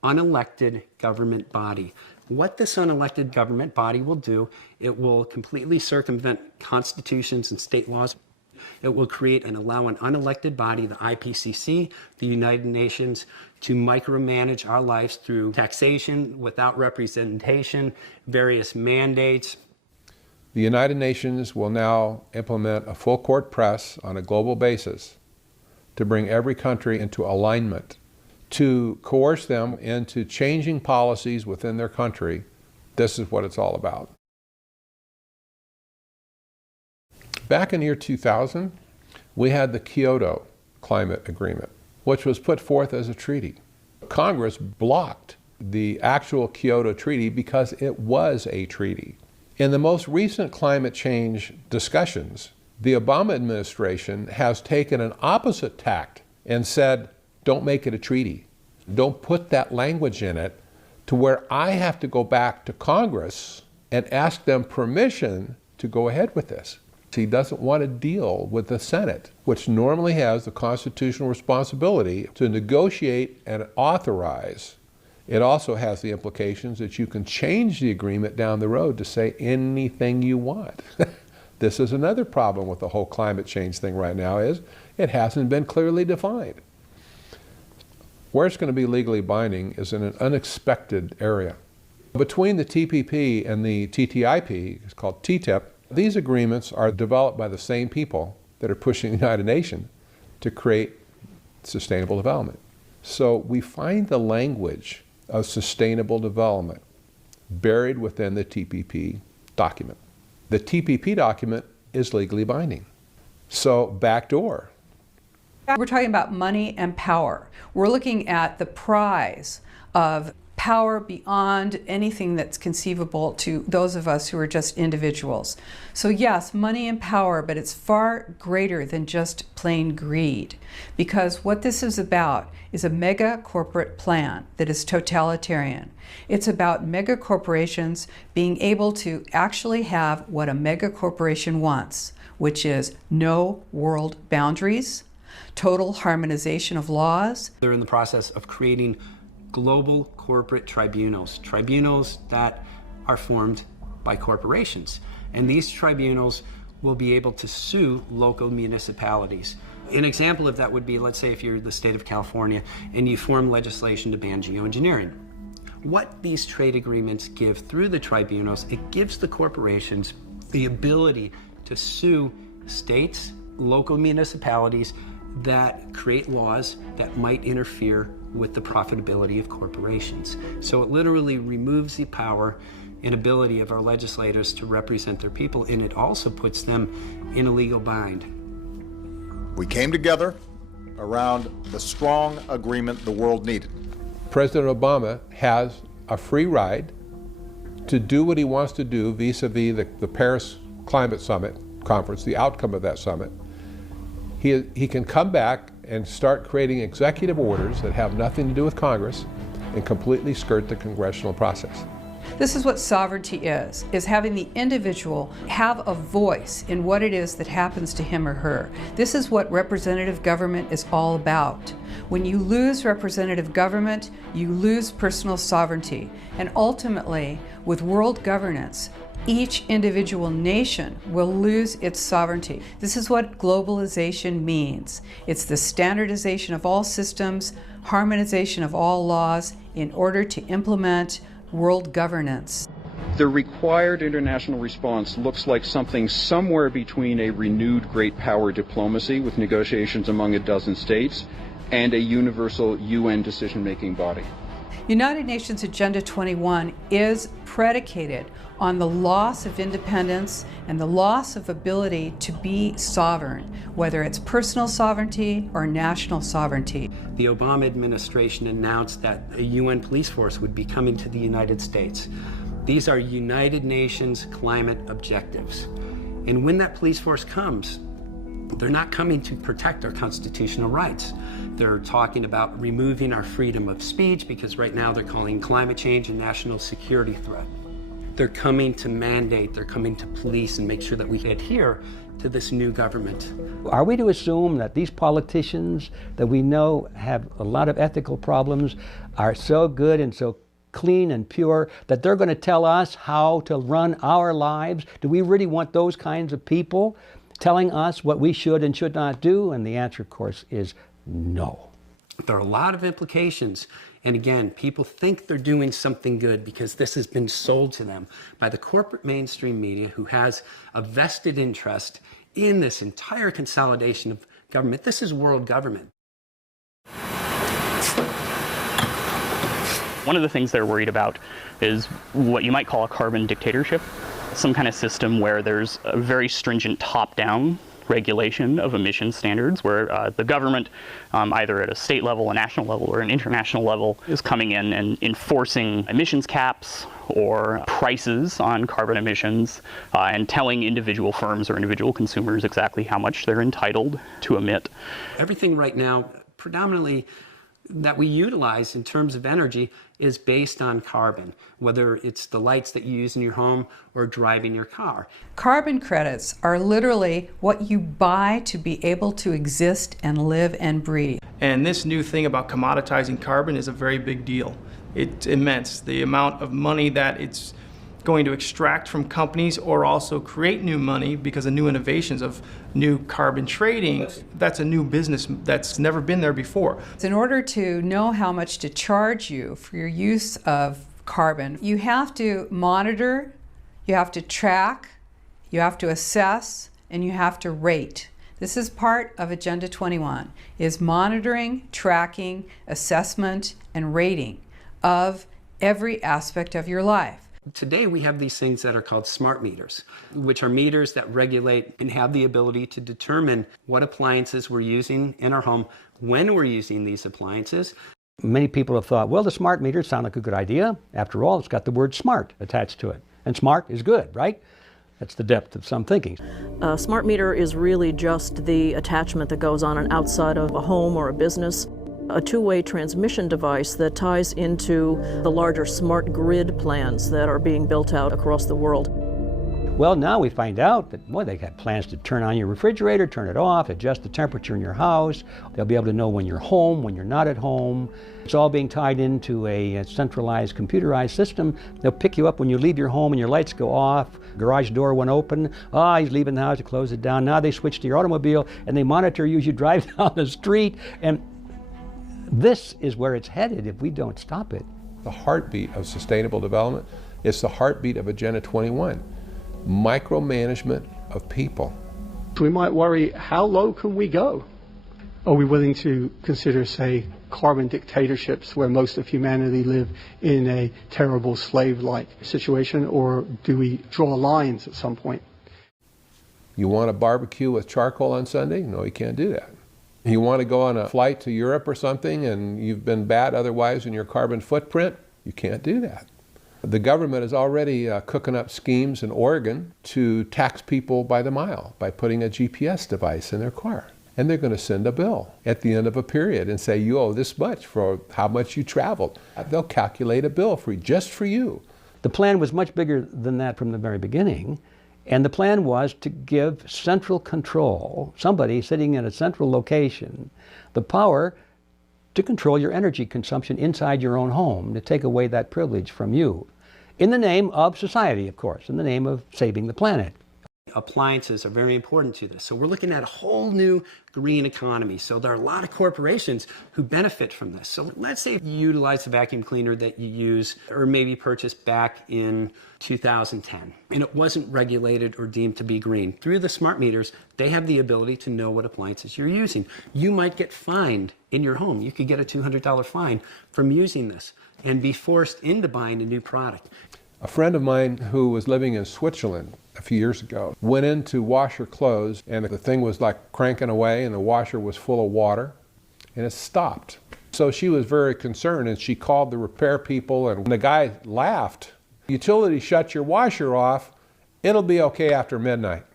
unelected government body. What this unelected government body will do, it will completely circumvent constitutions and state laws. It will create and allow an unelected body, the IPCC, the United Nations, to micromanage our lives through taxation without representation, various mandates. The United Nations will now implement a full court press on a global basis to bring every country into alignment, to coerce them into changing policies within their country. This is what it's all about. Back in the year 2000, we had the Kyoto Climate Agreement, which was put forth as a treaty. Congress blocked the actual Kyoto Treaty because it was a treaty. In the most recent climate change discussions, the Obama administration has taken an opposite tact and said, don't make it a treaty. Don't put that language in it to where I have to go back to Congress and ask them permission to go ahead with this. He doesn't want to deal with the Senate, which normally has the constitutional responsibility to negotiate and authorize. It also has the implications that you can change the agreement down the road to say anything you want. This is another problem with the whole climate change thing right now, is it hasn't been clearly defined. Where it's going to be legally binding is in an unexpected area. Between the TPP and the TTIP, it's called TTIP, these agreements are developed by the same people that are pushing the United Nations to create sustainable development. So we find the language of sustainable development buried within the TPP document. The TPP document is legally binding. So backdoor. We're talking about money and power. We're looking at the prize of power beyond anything that's conceivable to those of us who are just individuals. So yes, money and power, but it's far greater than just plain greed. Because what this is about is a mega corporate plan that is totalitarian. It's about mega corporations being able to actually have what a mega corporation wants, which is no world boundaries, total harmonization of laws. They're in the process of creating global corporate tribunals that are formed by corporations. And these tribunals will be able to sue local municipalities. An example of that would be, let's say if you're the state of California and you form legislation to ban geoengineering. What these trade agreements give through the tribunals, it gives the corporations the ability to sue states, local municipalities that create laws that might interfere with the profitability of corporations. So it literally removes the power and ability of our legislators to represent their people, and it also puts them in a legal bind. We came together around the strong agreement the world needed. President Obama has a free ride to do what he wants to do vis-a-vis the Paris Climate Summit conference, the outcome of that summit. He can come back and start creating executive orders that have nothing to do with Congress and completely skirt the congressional process. This is what sovereignty is having the individual have a voice in what it is that happens to him or her. This is what representative government is all about. When you lose representative government, you lose personal sovereignty. And ultimately, with world governance, each individual nation will lose its sovereignty. This is what globalization means. It's the standardization of all systems, harmonization of all laws in order to implement world governance. The required international response looks like something somewhere between a renewed great power diplomacy with negotiations among a dozen states and a universal UN decision-making body. United Nations Agenda 21 is predicated on the loss of independence and the loss of ability to be sovereign, whether it's personal sovereignty or national sovereignty. The Obama administration announced that a UN police force would be coming to the United States. These are United Nations climate objectives. And when that police force comes, they're not coming to protect our constitutional rights. They're talking about removing our freedom of speech because right now they're calling climate change a national security threat. They're coming to mandate, they're coming to police and make sure that we adhere to this new government. Are we to assume that these politicians that we know have a lot of ethical problems are so good and so clean and pure that they're going to tell us how to run our lives? Do we really want those kinds of people telling us what we should and should not do? And the answer, of course, is no. There are a lot of implications. And again, people think they're doing something good because this has been sold to them by the corporate mainstream media who has a vested interest in this entire consolidation of government. This is world government. One of the things they're worried about is what you might call a carbon dictatorship, some kind of system where there's a very stringent top-down regulation of emission standards where the government, either at a state level, a national level, or an international level, is coming in and enforcing emissions caps or prices on carbon emissions and telling individual firms or individual consumers exactly how much they're entitled to emit. Everything right now, predominantly that we utilize in terms of energy, is based on carbon, whether it's the lights that you use in your home or driving your car. Carbon credits are literally what you buy to be able to exist and live and breathe. And this new thing about commoditizing carbon is a very big deal. It's immense. The amount of money that it's going to extract from companies or also create new money because of new innovations of new carbon trading. That's a new business that's never been there before. In order to know how much to charge you for your use of carbon, you have to monitor, you have to track, you have to assess, and you have to rate. This is part of Agenda 21, is monitoring, tracking, assessment, and rating of every aspect of your life. Today we have these things that are called smart meters, which are meters that regulate and have the ability to determine what appliances we're using in our home, when we're using these appliances. Many people have thought, well, the smart meters sound like a good idea. After all, it's got the word smart attached to it. And smart is good, right? That's the depth of some thinking. A smart meter is really just the attachment that goes on and outside of a home or a business. A two-way transmission device that ties into the larger smart grid plans that are being built out across the world. Well, now we find out that, boy, they got plans to turn on your refrigerator, turn it off, adjust the temperature in your house. They'll be able to know when you're home, when you're not at home. It's all being tied into a centralized, computerized system. They'll pick you up when you leave your home and your lights go off, garage door went open. He's leaving the house to close it down. Now they switch to your automobile and they monitor you as you drive down the street. And this is where it's headed if we don't stop it. The heartbeat of sustainable development is the heartbeat of Agenda 21. Micromanagement of people. We might worry, how low can we go? Are we willing to consider, say, carbon dictatorships where most of humanity live in a terrible slave-like situation, or do we draw lines at some point? You want to barbecue with charcoal on Sunday? No, you can't do that. You want to go on a flight to Europe or something and you've been bad otherwise in your carbon footprint? You can't do that. The government is already cooking up schemes in Oregon to tax people by the mile by putting a GPS device in their car. And they're going to send a bill at the end of a period and say, you owe this much for how much you traveled. They'll calculate a bill for you, just for you. The plan was much bigger than that from the very beginning. And the plan was to give central control, somebody sitting in a central location, the power to control your energy consumption inside your own home, to take away that privilege from you. In the name of society, of course, in the name of saving the planet. Appliances are very important to this. So we're looking at a whole new green economy. So there are a lot of corporations who benefit from this. So let's say you utilize the vacuum cleaner that you use or maybe purchased back in 2010, and it wasn't regulated or deemed to be green. Through the smart meters, they have the ability to know what appliances you're using. You might get fined in your home. You could get a $200 fine from using this and be forced into buying a new product. A friend of mine who was living in Switzerland a few years ago went in to wash her clothes, and the thing was like cranking away, and the washer was full of water, and it stopped. So she was very concerned, and she called the repair people, and the guy laughed. Utility shut your washer off, it'll be okay after midnight.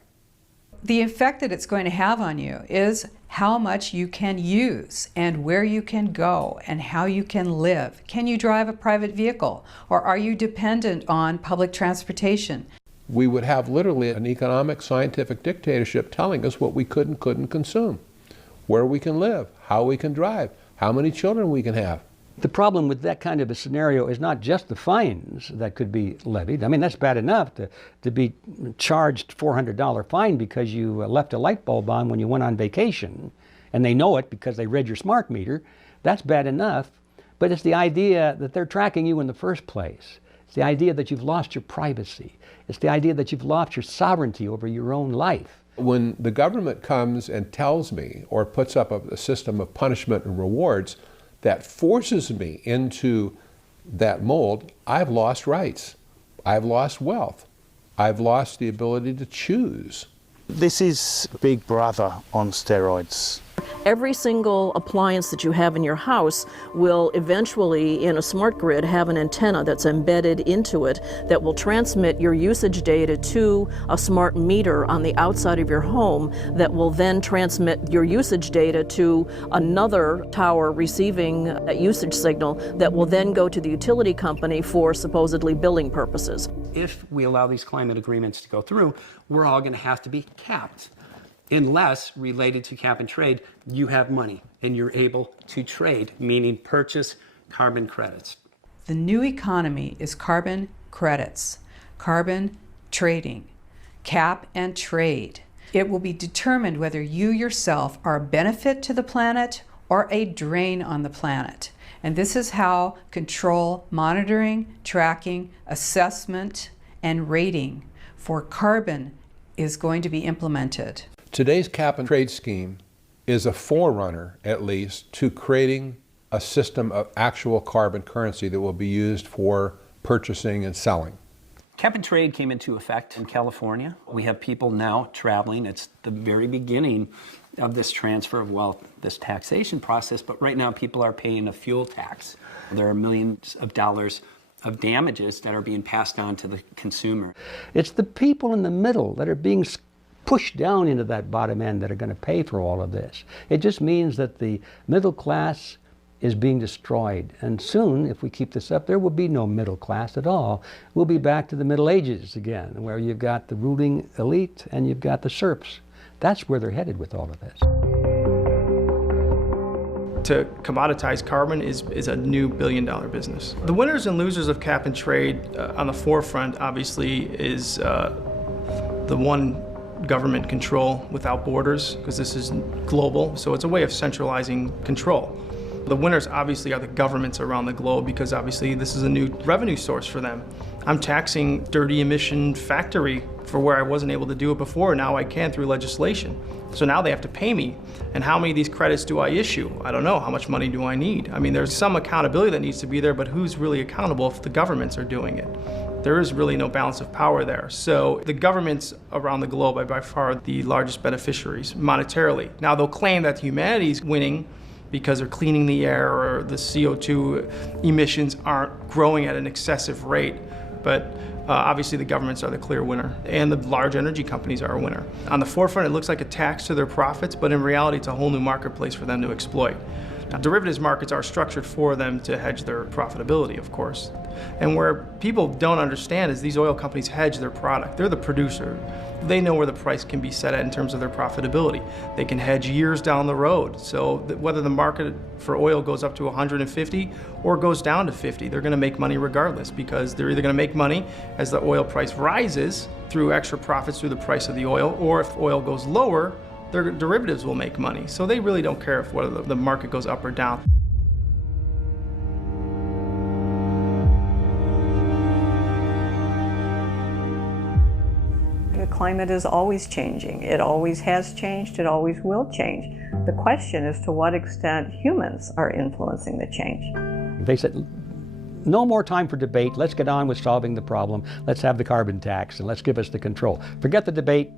The effect that it's going to have on you is how much you can use and where you can go and how you can live. Can you drive a private vehicle, or are you dependent on public transportation? We would have literally an economic scientific dictatorship telling us what we could and couldn't consume, where we can live, how we can drive, how many children we can have. The problem with that kind of a scenario is not just the fines that could be levied. I mean, that's bad enough to be charged $400 fine because you left a light bulb on when you went on vacation, and they know it because they read your smart meter. That's bad enough, but it's the idea that they're tracking you in the first place. It's the idea that you've lost your privacy. It's the idea that you've lost your sovereignty over your own life. When the government comes and tells me or puts up a system of punishment and rewards that forces me into that mold, I've lost rights. I've lost wealth. I've lost the ability to choose. This is Big Brother on steroids. Every single appliance that you have in your house will eventually, in a smart grid, have an antenna that's embedded into it that will transmit your usage data to a smart meter on the outside of your home that will then transmit your usage data to another tower receiving that usage signal that will then go to the utility company for supposedly billing purposes. If we allow these climate agreements to go through, we're all going to have to be capped. Unless, related to cap and trade, you have money and you're able to trade, meaning purchase carbon credits. The new economy is carbon credits, carbon trading, cap and trade. It will be determined whether you yourself are a benefit to the planet or a drain on the planet. And this is how control, monitoring, tracking, assessment, and rating for carbon is going to be implemented. Today's cap and trade scheme is a forerunner, at least, to creating a system of actual carbon currency that will be used for purchasing and selling. Cap and trade came into effect in California. We have people now traveling. It's the very beginning of this transfer of wealth, this taxation process, but right now people are paying a fuel tax. There are millions of dollars of damages that are being passed on to the consumer. It's the people in the middle that are being pushed down into that bottom end that are going to pay for all of this. It just means that the middle class is being destroyed. And soon, if we keep this up, there will be no middle class at all. We'll be back to the Middle Ages again, where you've got the ruling elite and you've got the serfs. That's where they're headed with all of this. To commoditize carbon is a new billion-dollar business. The winners and losers of cap and trade on the forefront, obviously, is the one government control without borders, because this is global, so it's a way of centralizing control. The winners obviously are the governments around the globe, because obviously this is a new revenue source for them. I'm taxing dirty emission factory for where I wasn't able to do it before. Now I can through legislation. So now they have to pay me. And how many of these credits do I issue? I don't know. How much money do I need? I mean, there's some accountability that needs to be there, but who's really accountable if the governments are doing it? There is really no balance of power there. So the governments around the globe are by far the largest beneficiaries monetarily. Now they'll claim that humanity's winning because they're cleaning the air or the CO2 emissions aren't growing at an excessive rate. But obviously the governments are the clear winner, and the large energy companies are a winner. On the forefront, it looks like a tax to their profits, but in reality, it's a whole new marketplace for them to exploit. Now, derivatives markets are structured for them to hedge their profitability, of course. And where people don't understand is these oil companies hedge their product. They're the producer. They know where the price can be set at in terms of their profitability. They can hedge years down the road. So whether the market for oil goes up to 150 or goes down to 50, they're going to make money regardless, because they're either going to make money as the oil price rises through extra profits through the price of the oil, or if oil goes lower, their derivatives will make money. So they really don't care if whether the market goes up or down. The climate is always changing. It always has changed. It always will change. The question is to what extent humans are influencing the change. They said, no more time for debate. Let's get on with solving the problem. Let's have the carbon tax and let's give us the control. Forget the debate.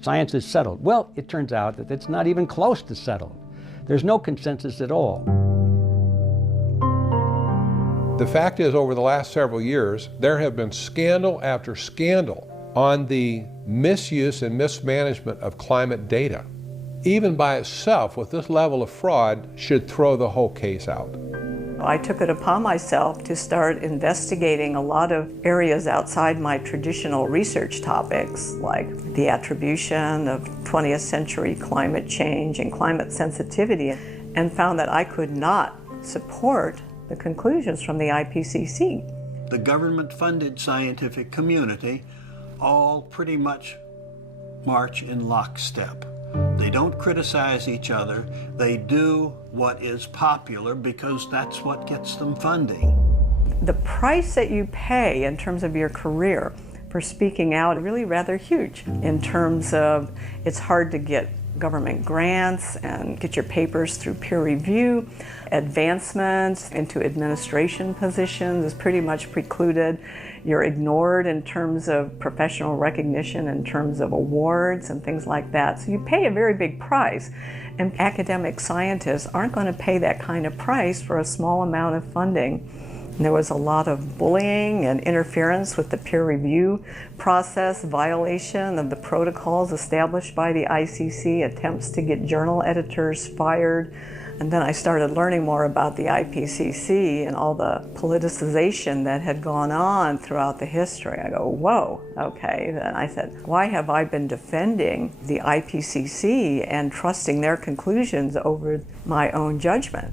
Science is settled. Well, it turns out that it's not even close to settled. There's no consensus at all. The fact is, over the last several years, there have been scandal after scandal on the misuse and mismanagement of climate data. Even by itself, with this level of fraud, should throw the whole case out. I took it upon myself to start investigating a lot of areas outside my traditional research topics, like the attribution of 20th century climate change and climate sensitivity, and found that I could not support the conclusions from the IPCC. The government-funded scientific community all pretty much march in lockstep. They don't criticize each other. They do what is popular because that's what gets them funding. The price that you pay in terms of your career for speaking out is really rather huge in terms of it's hard to get government grants and get your papers through peer review. Advancements into administration positions is pretty much precluded. You're ignored in terms of professional recognition, in terms of awards and things like that. So you pay a very big price. And academic scientists aren't going to pay that kind of price for a small amount of funding. And there was a lot of bullying and interference with the peer review process, violation of the protocols established by the ICC, attempts to get journal editors fired. And then I started learning more about the IPCC and all the politicization that had gone on throughout the history. I go, whoa, okay. Then I said, why have I been defending the IPCC and trusting their conclusions over my own judgment?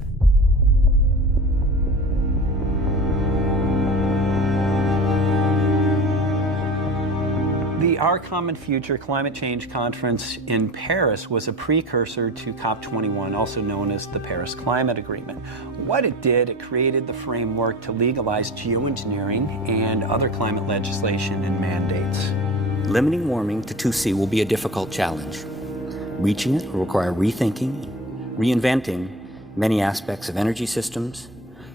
The Our Common Future Climate Change Conference in Paris was a precursor to COP21, also known as the Paris Climate Agreement. What it did, it created the framework to legalize geoengineering and other climate legislation and mandates. Limiting warming to 2C will be a difficult challenge. Reaching it will require rethinking, reinventing many aspects of energy systems,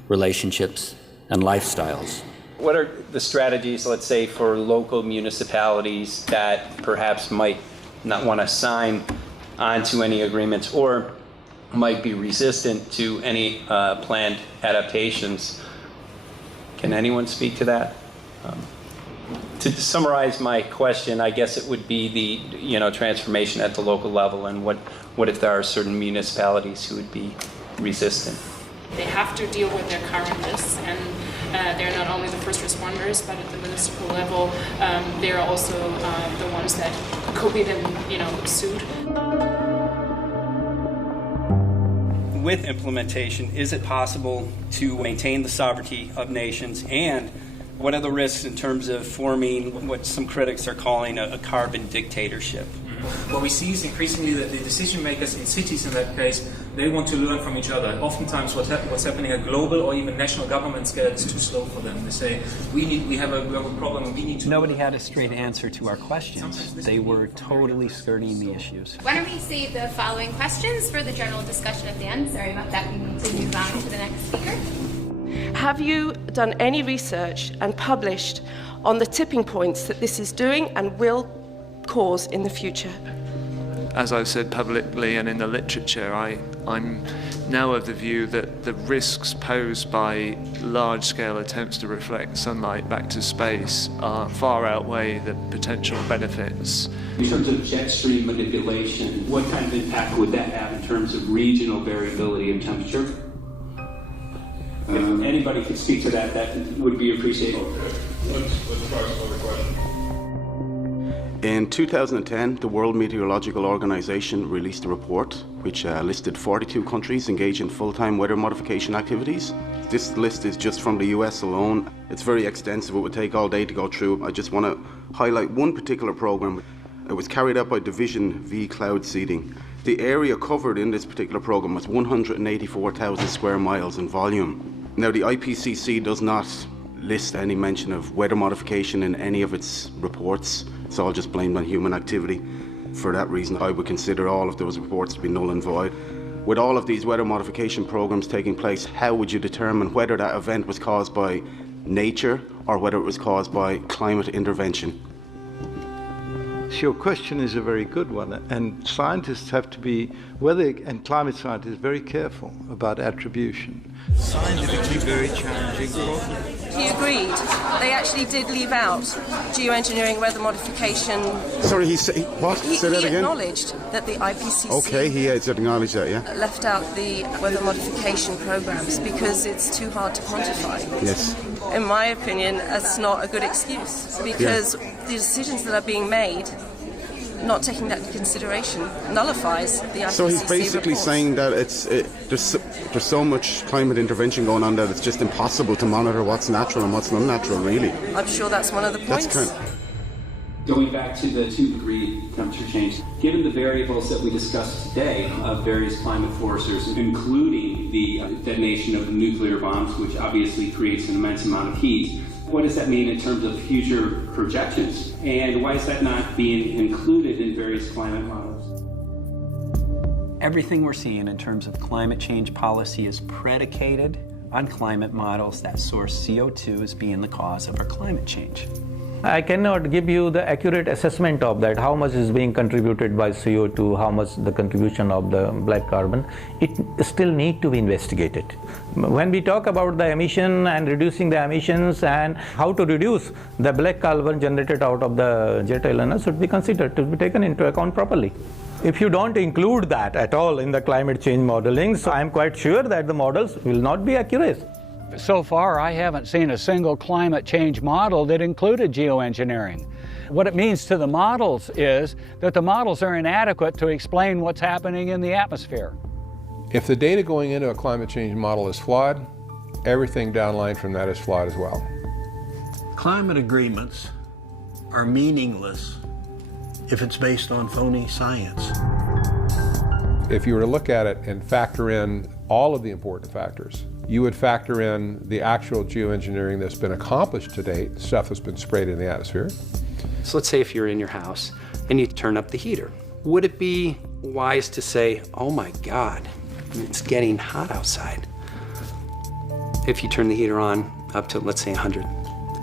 relationships, and lifestyles. What are the strategies, let's say, for local municipalities that perhaps might not want to sign onto any agreements or might be resistant to any planned adaptations? Can anyone speak to that? To summarize my question, I guess it would be the transformation at the local level, and what if there are certain municipalities who would be resistant? They have to deal with their current risks, and they're not only the first responders, but at the municipal level, they're also the ones that could be then, sued. With implementation, is it possible to maintain the sovereignty of nations, and what are the risks in terms of forming what some critics are calling a carbon dictatorship? What we see is increasingly that the decision makers in cities, in that case, they want to learn from each other. Oftentimes what's happening at global or even national government scale is too slow for them. They say, we have a problem and we need to... Nobody had a straight answer to our questions. They were totally skirting the issues. Why don't we save the following questions for the general discussion at the end? Sorry about that, we need to move on to the next speaker. Have you done any research and published on the tipping points that this is doing and will cause in the future? as I've said publicly and in the literature, I'm now of the view that the risks posed by large-scale attempts to reflect sunlight back to space far outweigh the potential benefits. In terms of jet stream manipulation, what kind of impact would that have in terms of regional variability in temperature? If anybody could speak to that, that would be appreciated. Okay. Let's try another question. In 2010, the World Meteorological Organization released a report which listed 42 countries engaged in full-time weather modification activities. This list is just from the US alone. It's very extensive. It would take all day to go through. I just want to highlight one particular program. It was carried out by Division V Cloud Seeding. The area covered in this particular program was 184,000 square miles in volume. Now, the IPCC does not list any mention of weather modification in any of its reports. It's all just blamed on human activity. For that reason, I would consider all of those reports to be null and void. With all of these weather modification programs taking place, how would you determine whether that event was caused by nature or whether it was caused by climate intervention? Your question is a very good one, and scientists have to be, weather and climate scientists, very careful about attribution. Scientifically very challenging problem. He agreed. They actually did leave out geoengineering weather modification. Sorry, what? Say that again? He acknowledged that the IPCC okay, he has acknowledged that, yeah. left out the weather modification programs because it's too hard to quantify. Yes. In my opinion, that's not a good excuse because the decisions that are being made, not taking that into consideration, nullifies the IPCC So he's basically report. saying that there's so much climate intervention going on that it's just impossible to monitor what's natural and what's unnatural, really. I'm sure that's one of the points. Going back to the 2-degree temperature change, given the variables that we discussed today of various climate forcers, including the detonation of nuclear bombs, which obviously creates an immense amount of heat, what does that mean in terms of future projections? And why is that not being included in various climate models? Everything we're seeing in terms of climate change policy is predicated on climate models that source CO2 as being the cause of our climate change. I cannot give you the accurate assessment of that, how much is being contributed by CO2, how much the contribution of the black carbon. It still needs to be investigated. When we talk about the emission and reducing the emissions and how to reduce the black carbon generated out of the jet airliner should be considered to be taken into account properly. If you don't include that at all in the climate change modeling, so I'm quite sure that the models will not be accurate. So far, I haven't seen a single climate change model that included geoengineering. What it means to the models is that the models are inadequate to explain what's happening in the atmosphere. If the data going into a climate change model is flawed, everything downline from that is flawed as well. Climate agreements are meaningless if it's based on phony science. If you were to look at it and factor in all of the important factors, you would factor in the actual geoengineering that's been accomplished to date, stuff that's been sprayed in the atmosphere. So let's say if you're in your house and you turn up the heater. Would it be wise to say, oh my God, it's getting hot outside? If you turn the heater on up to, let's say, 100.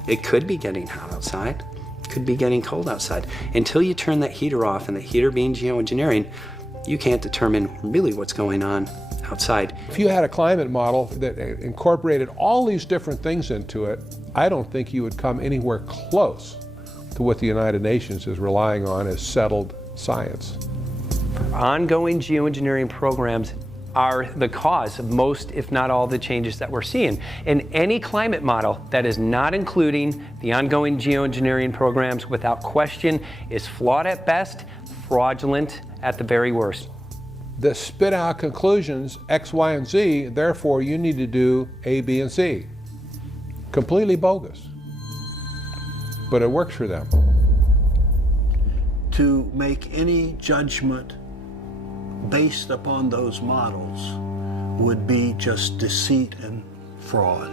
It could be getting hot outside, could be getting cold outside. Until you turn that heater off, and the heater being geoengineering, you can't determine really what's going on outside. If you had a climate model that incorporated all these different things into it, I don't think you would come anywhere close to what the United Nations is relying on as settled science. Ongoing geoengineering programs are the cause of most, if not all, the changes that we're seeing. And any climate model that is not including the ongoing geoengineering programs, without question, is flawed at best, fraudulent at the very worst. That spit out conclusions X, Y, and Z, therefore you need to do A, B, and C. Completely bogus. But it works for them. To make any judgment based upon those models would be just deceit and fraud.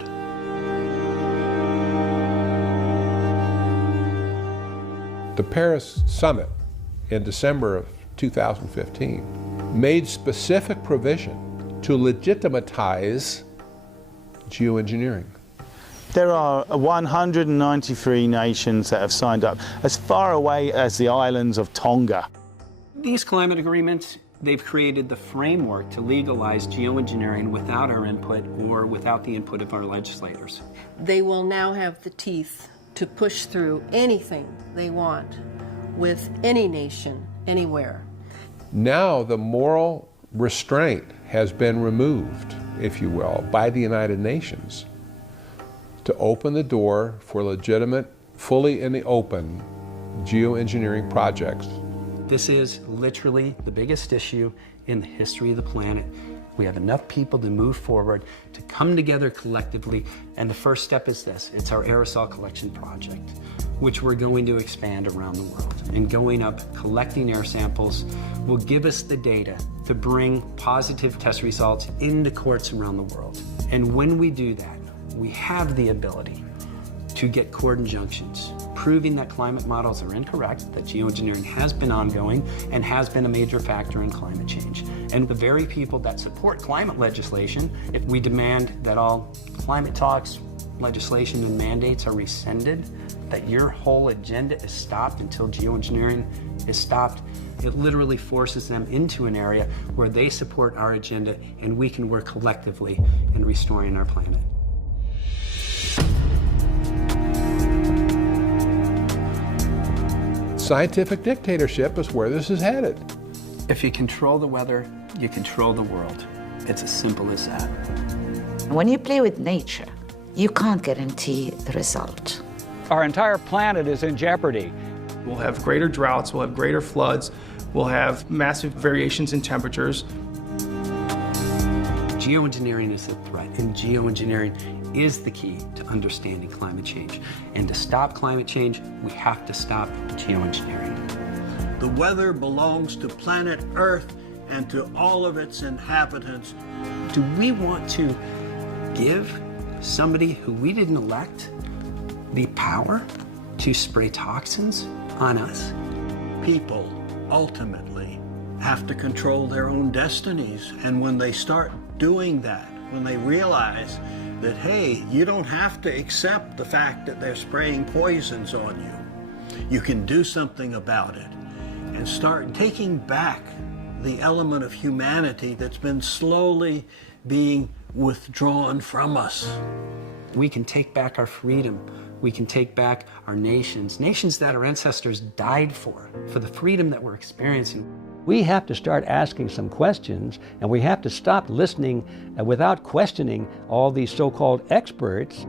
The Paris Summit in December of 2015 made specific provision to legitimatize geoengineering. There are 193 nations that have signed up, as far away as the islands of Tonga. These climate agreements, they've created the framework to legalize geoengineering without our input or without the input of our legislators. They will now have the teeth to push through anything they want with any nation, anywhere. Now the moral restraint has been removed, if you will, by the United Nations to open the door for legitimate, fully in the open geoengineering projects. This is literally the biggest issue in the history of the planet. We have enough people to move forward, to come together collectively, and the first step is this. It's our aerosol collection project, which we're going to expand around the world. And going up, collecting air samples will give us the data to bring positive test results into courts around the world. And when we do that, we have the ability to get court injunctions, proving that climate models are incorrect, that geoengineering has been ongoing and has been a major factor in climate change. And the very people that support climate legislation, if we demand that all climate talks, legislation, and mandates are rescinded, that your whole agenda is stopped until geoengineering is stopped, it literally forces them into an area where they support our agenda and we can work collectively in restoring our planet. Scientific dictatorship is where this is headed. If you control the weather, you control the world. It's as simple as that. When you play with nature, you can't guarantee the result. Our entire planet is in jeopardy. We'll have greater droughts, we'll have greater floods, we'll have massive variations in temperatures. Geoengineering is a threat, and geoengineering is the key to understanding climate change. And to stop climate change, we have to stop geoengineering. The weather belongs to planet Earth and to all of its inhabitants. Do we want to give somebody who we didn't elect the power to spray toxins on us? People ultimately have to control their own destinies. And when they start doing that, when they realize that, hey, you don't have to accept the fact that they're spraying poisons on you. You can do something about it and start taking back the element of humanity that's been slowly being withdrawn from us. We can take back our freedom. We can take back our nations that our ancestors died for the freedom that we're experiencing. We have to start asking some questions, and we have to stop listening without questioning all these so-called experts.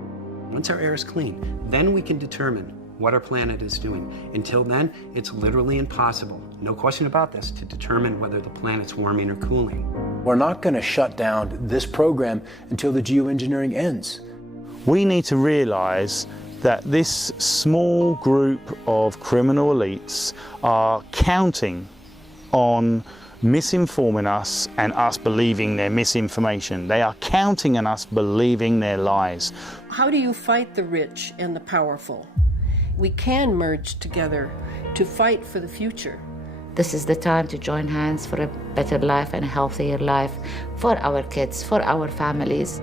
Once our air is clean, then we can determine what our planet is doing. Until then, it's literally impossible, no question about this, to determine whether the planet's warming or cooling. We're not going to shut down this program until the geoengineering ends. We need to realize that this small group of criminal elites are counting on misinforming us and us believing their misinformation. They are counting on us believing their lies. How do you fight the rich and the powerful? We can merge together to fight for the future. This is the time to join hands for a better life and a healthier life for our kids, for our families.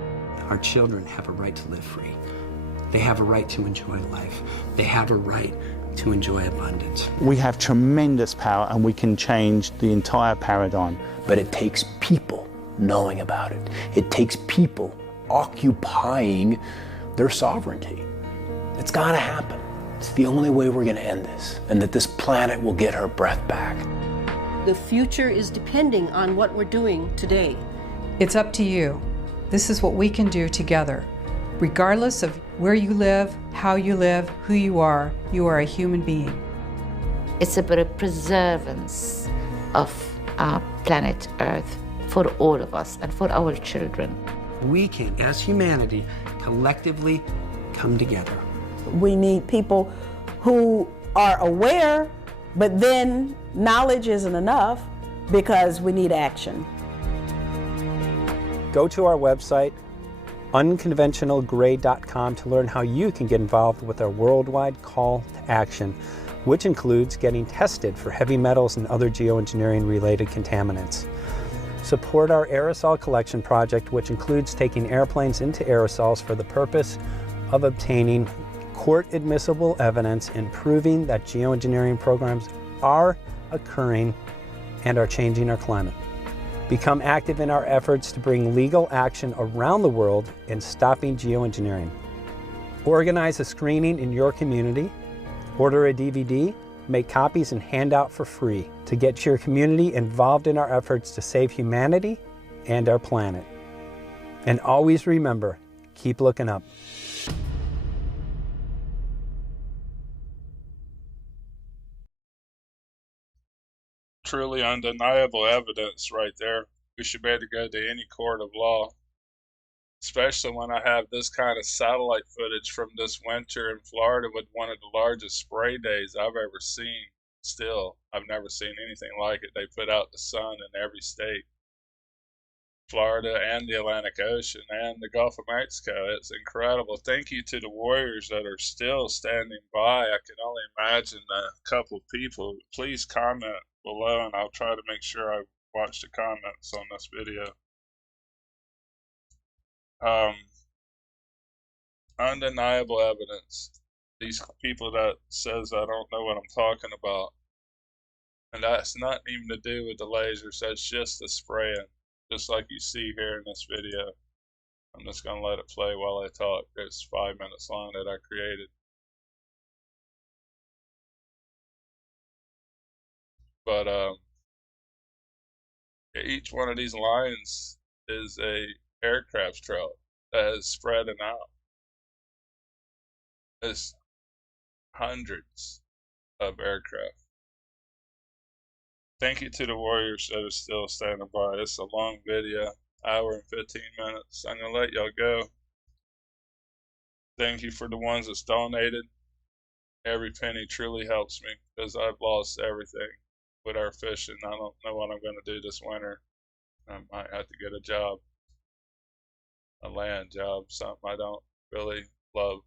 Our children have a right to live free. They have a right to enjoy life. They have a right to enjoy abundance. We have tremendous power and we can change the entire paradigm. But it takes people knowing about it. It takes people occupying their sovereignty. It's gotta happen. It's the only way we're gonna end this, and that this planet will get her breath back. The future is depending on what we're doing today. It's up to you. This is what we can do together. Regardless of where you live, how you live, who you are a human being. It's about a preservance of our planet Earth for all of us and for our children. We can, as humanity, collectively come together. We need people who are aware, but then knowledge isn't enough because we need action. Go to our website, unconventionalgrade.com, to learn how you can get involved with our worldwide call to action, which includes getting tested for heavy metals and other geoengineering-related contaminants. Support our aerosol collection project, which includes taking airplanes into aerosols for the purpose of obtaining court-admissible evidence and proving that geoengineering programs are occurring and are changing our climate. Become active in our efforts to bring legal action around the world in stopping geoengineering. Organize a screening in your community, order a DVD, make copies and hand out for free to get your community involved in our efforts to save humanity and our planet. And always remember, keep looking up. Truly undeniable evidence right there. We should be able to go to any court of law, especially when I have this kind of satellite footage from this winter in Florida with one of the largest spray days I've ever seen. Still, I've never seen anything like it. They put out the sun in every state. Florida and the Atlantic Ocean and the Gulf of Mexico. It's incredible. Thank you to the warriors that are still standing by. I can only imagine a couple of people. Please comment below and I'll try to make sure I watch the comments on this video. Undeniable evidence. These people that says I don't know what I'm talking about. And that's nothing even to do with the lasers. That's just the spraying. Just like you see here in this video. I'm just going to let it play while I talk. It's 5 minutes long that I created. But each one of these lines is a aircraft trail that is spreading out. It's hundreds of aircraft. Thank you to the warriors that are still standing by. It's a long video, hour and 15 minutes. I'm going to let y'all go. Thank you for the ones that's donated. Every penny truly helps me because I've lost everything with our fishing. I don't know what I'm going to do this winter. I might have to get a job, a land job, something I don't really love.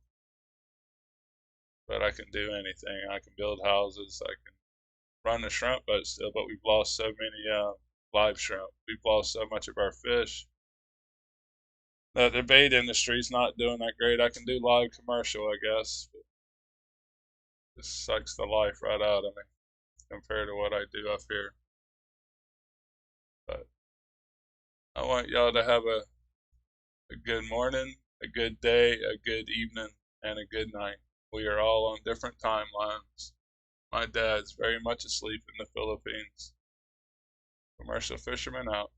But I can do anything. I can build houses. I can run the shrimp boat still, but we've lost so many live shrimp. We've lost so much of our fish that the bait industry is not doing that great. I can do live commercial, I guess. But this sucks the life right out of me compared to what I do up here. But I want y'all to have a good morning, a good day, a good evening, and a good night. We are all on different timelines. My dad's very much asleep in the Philippines. Commercial fisherman out.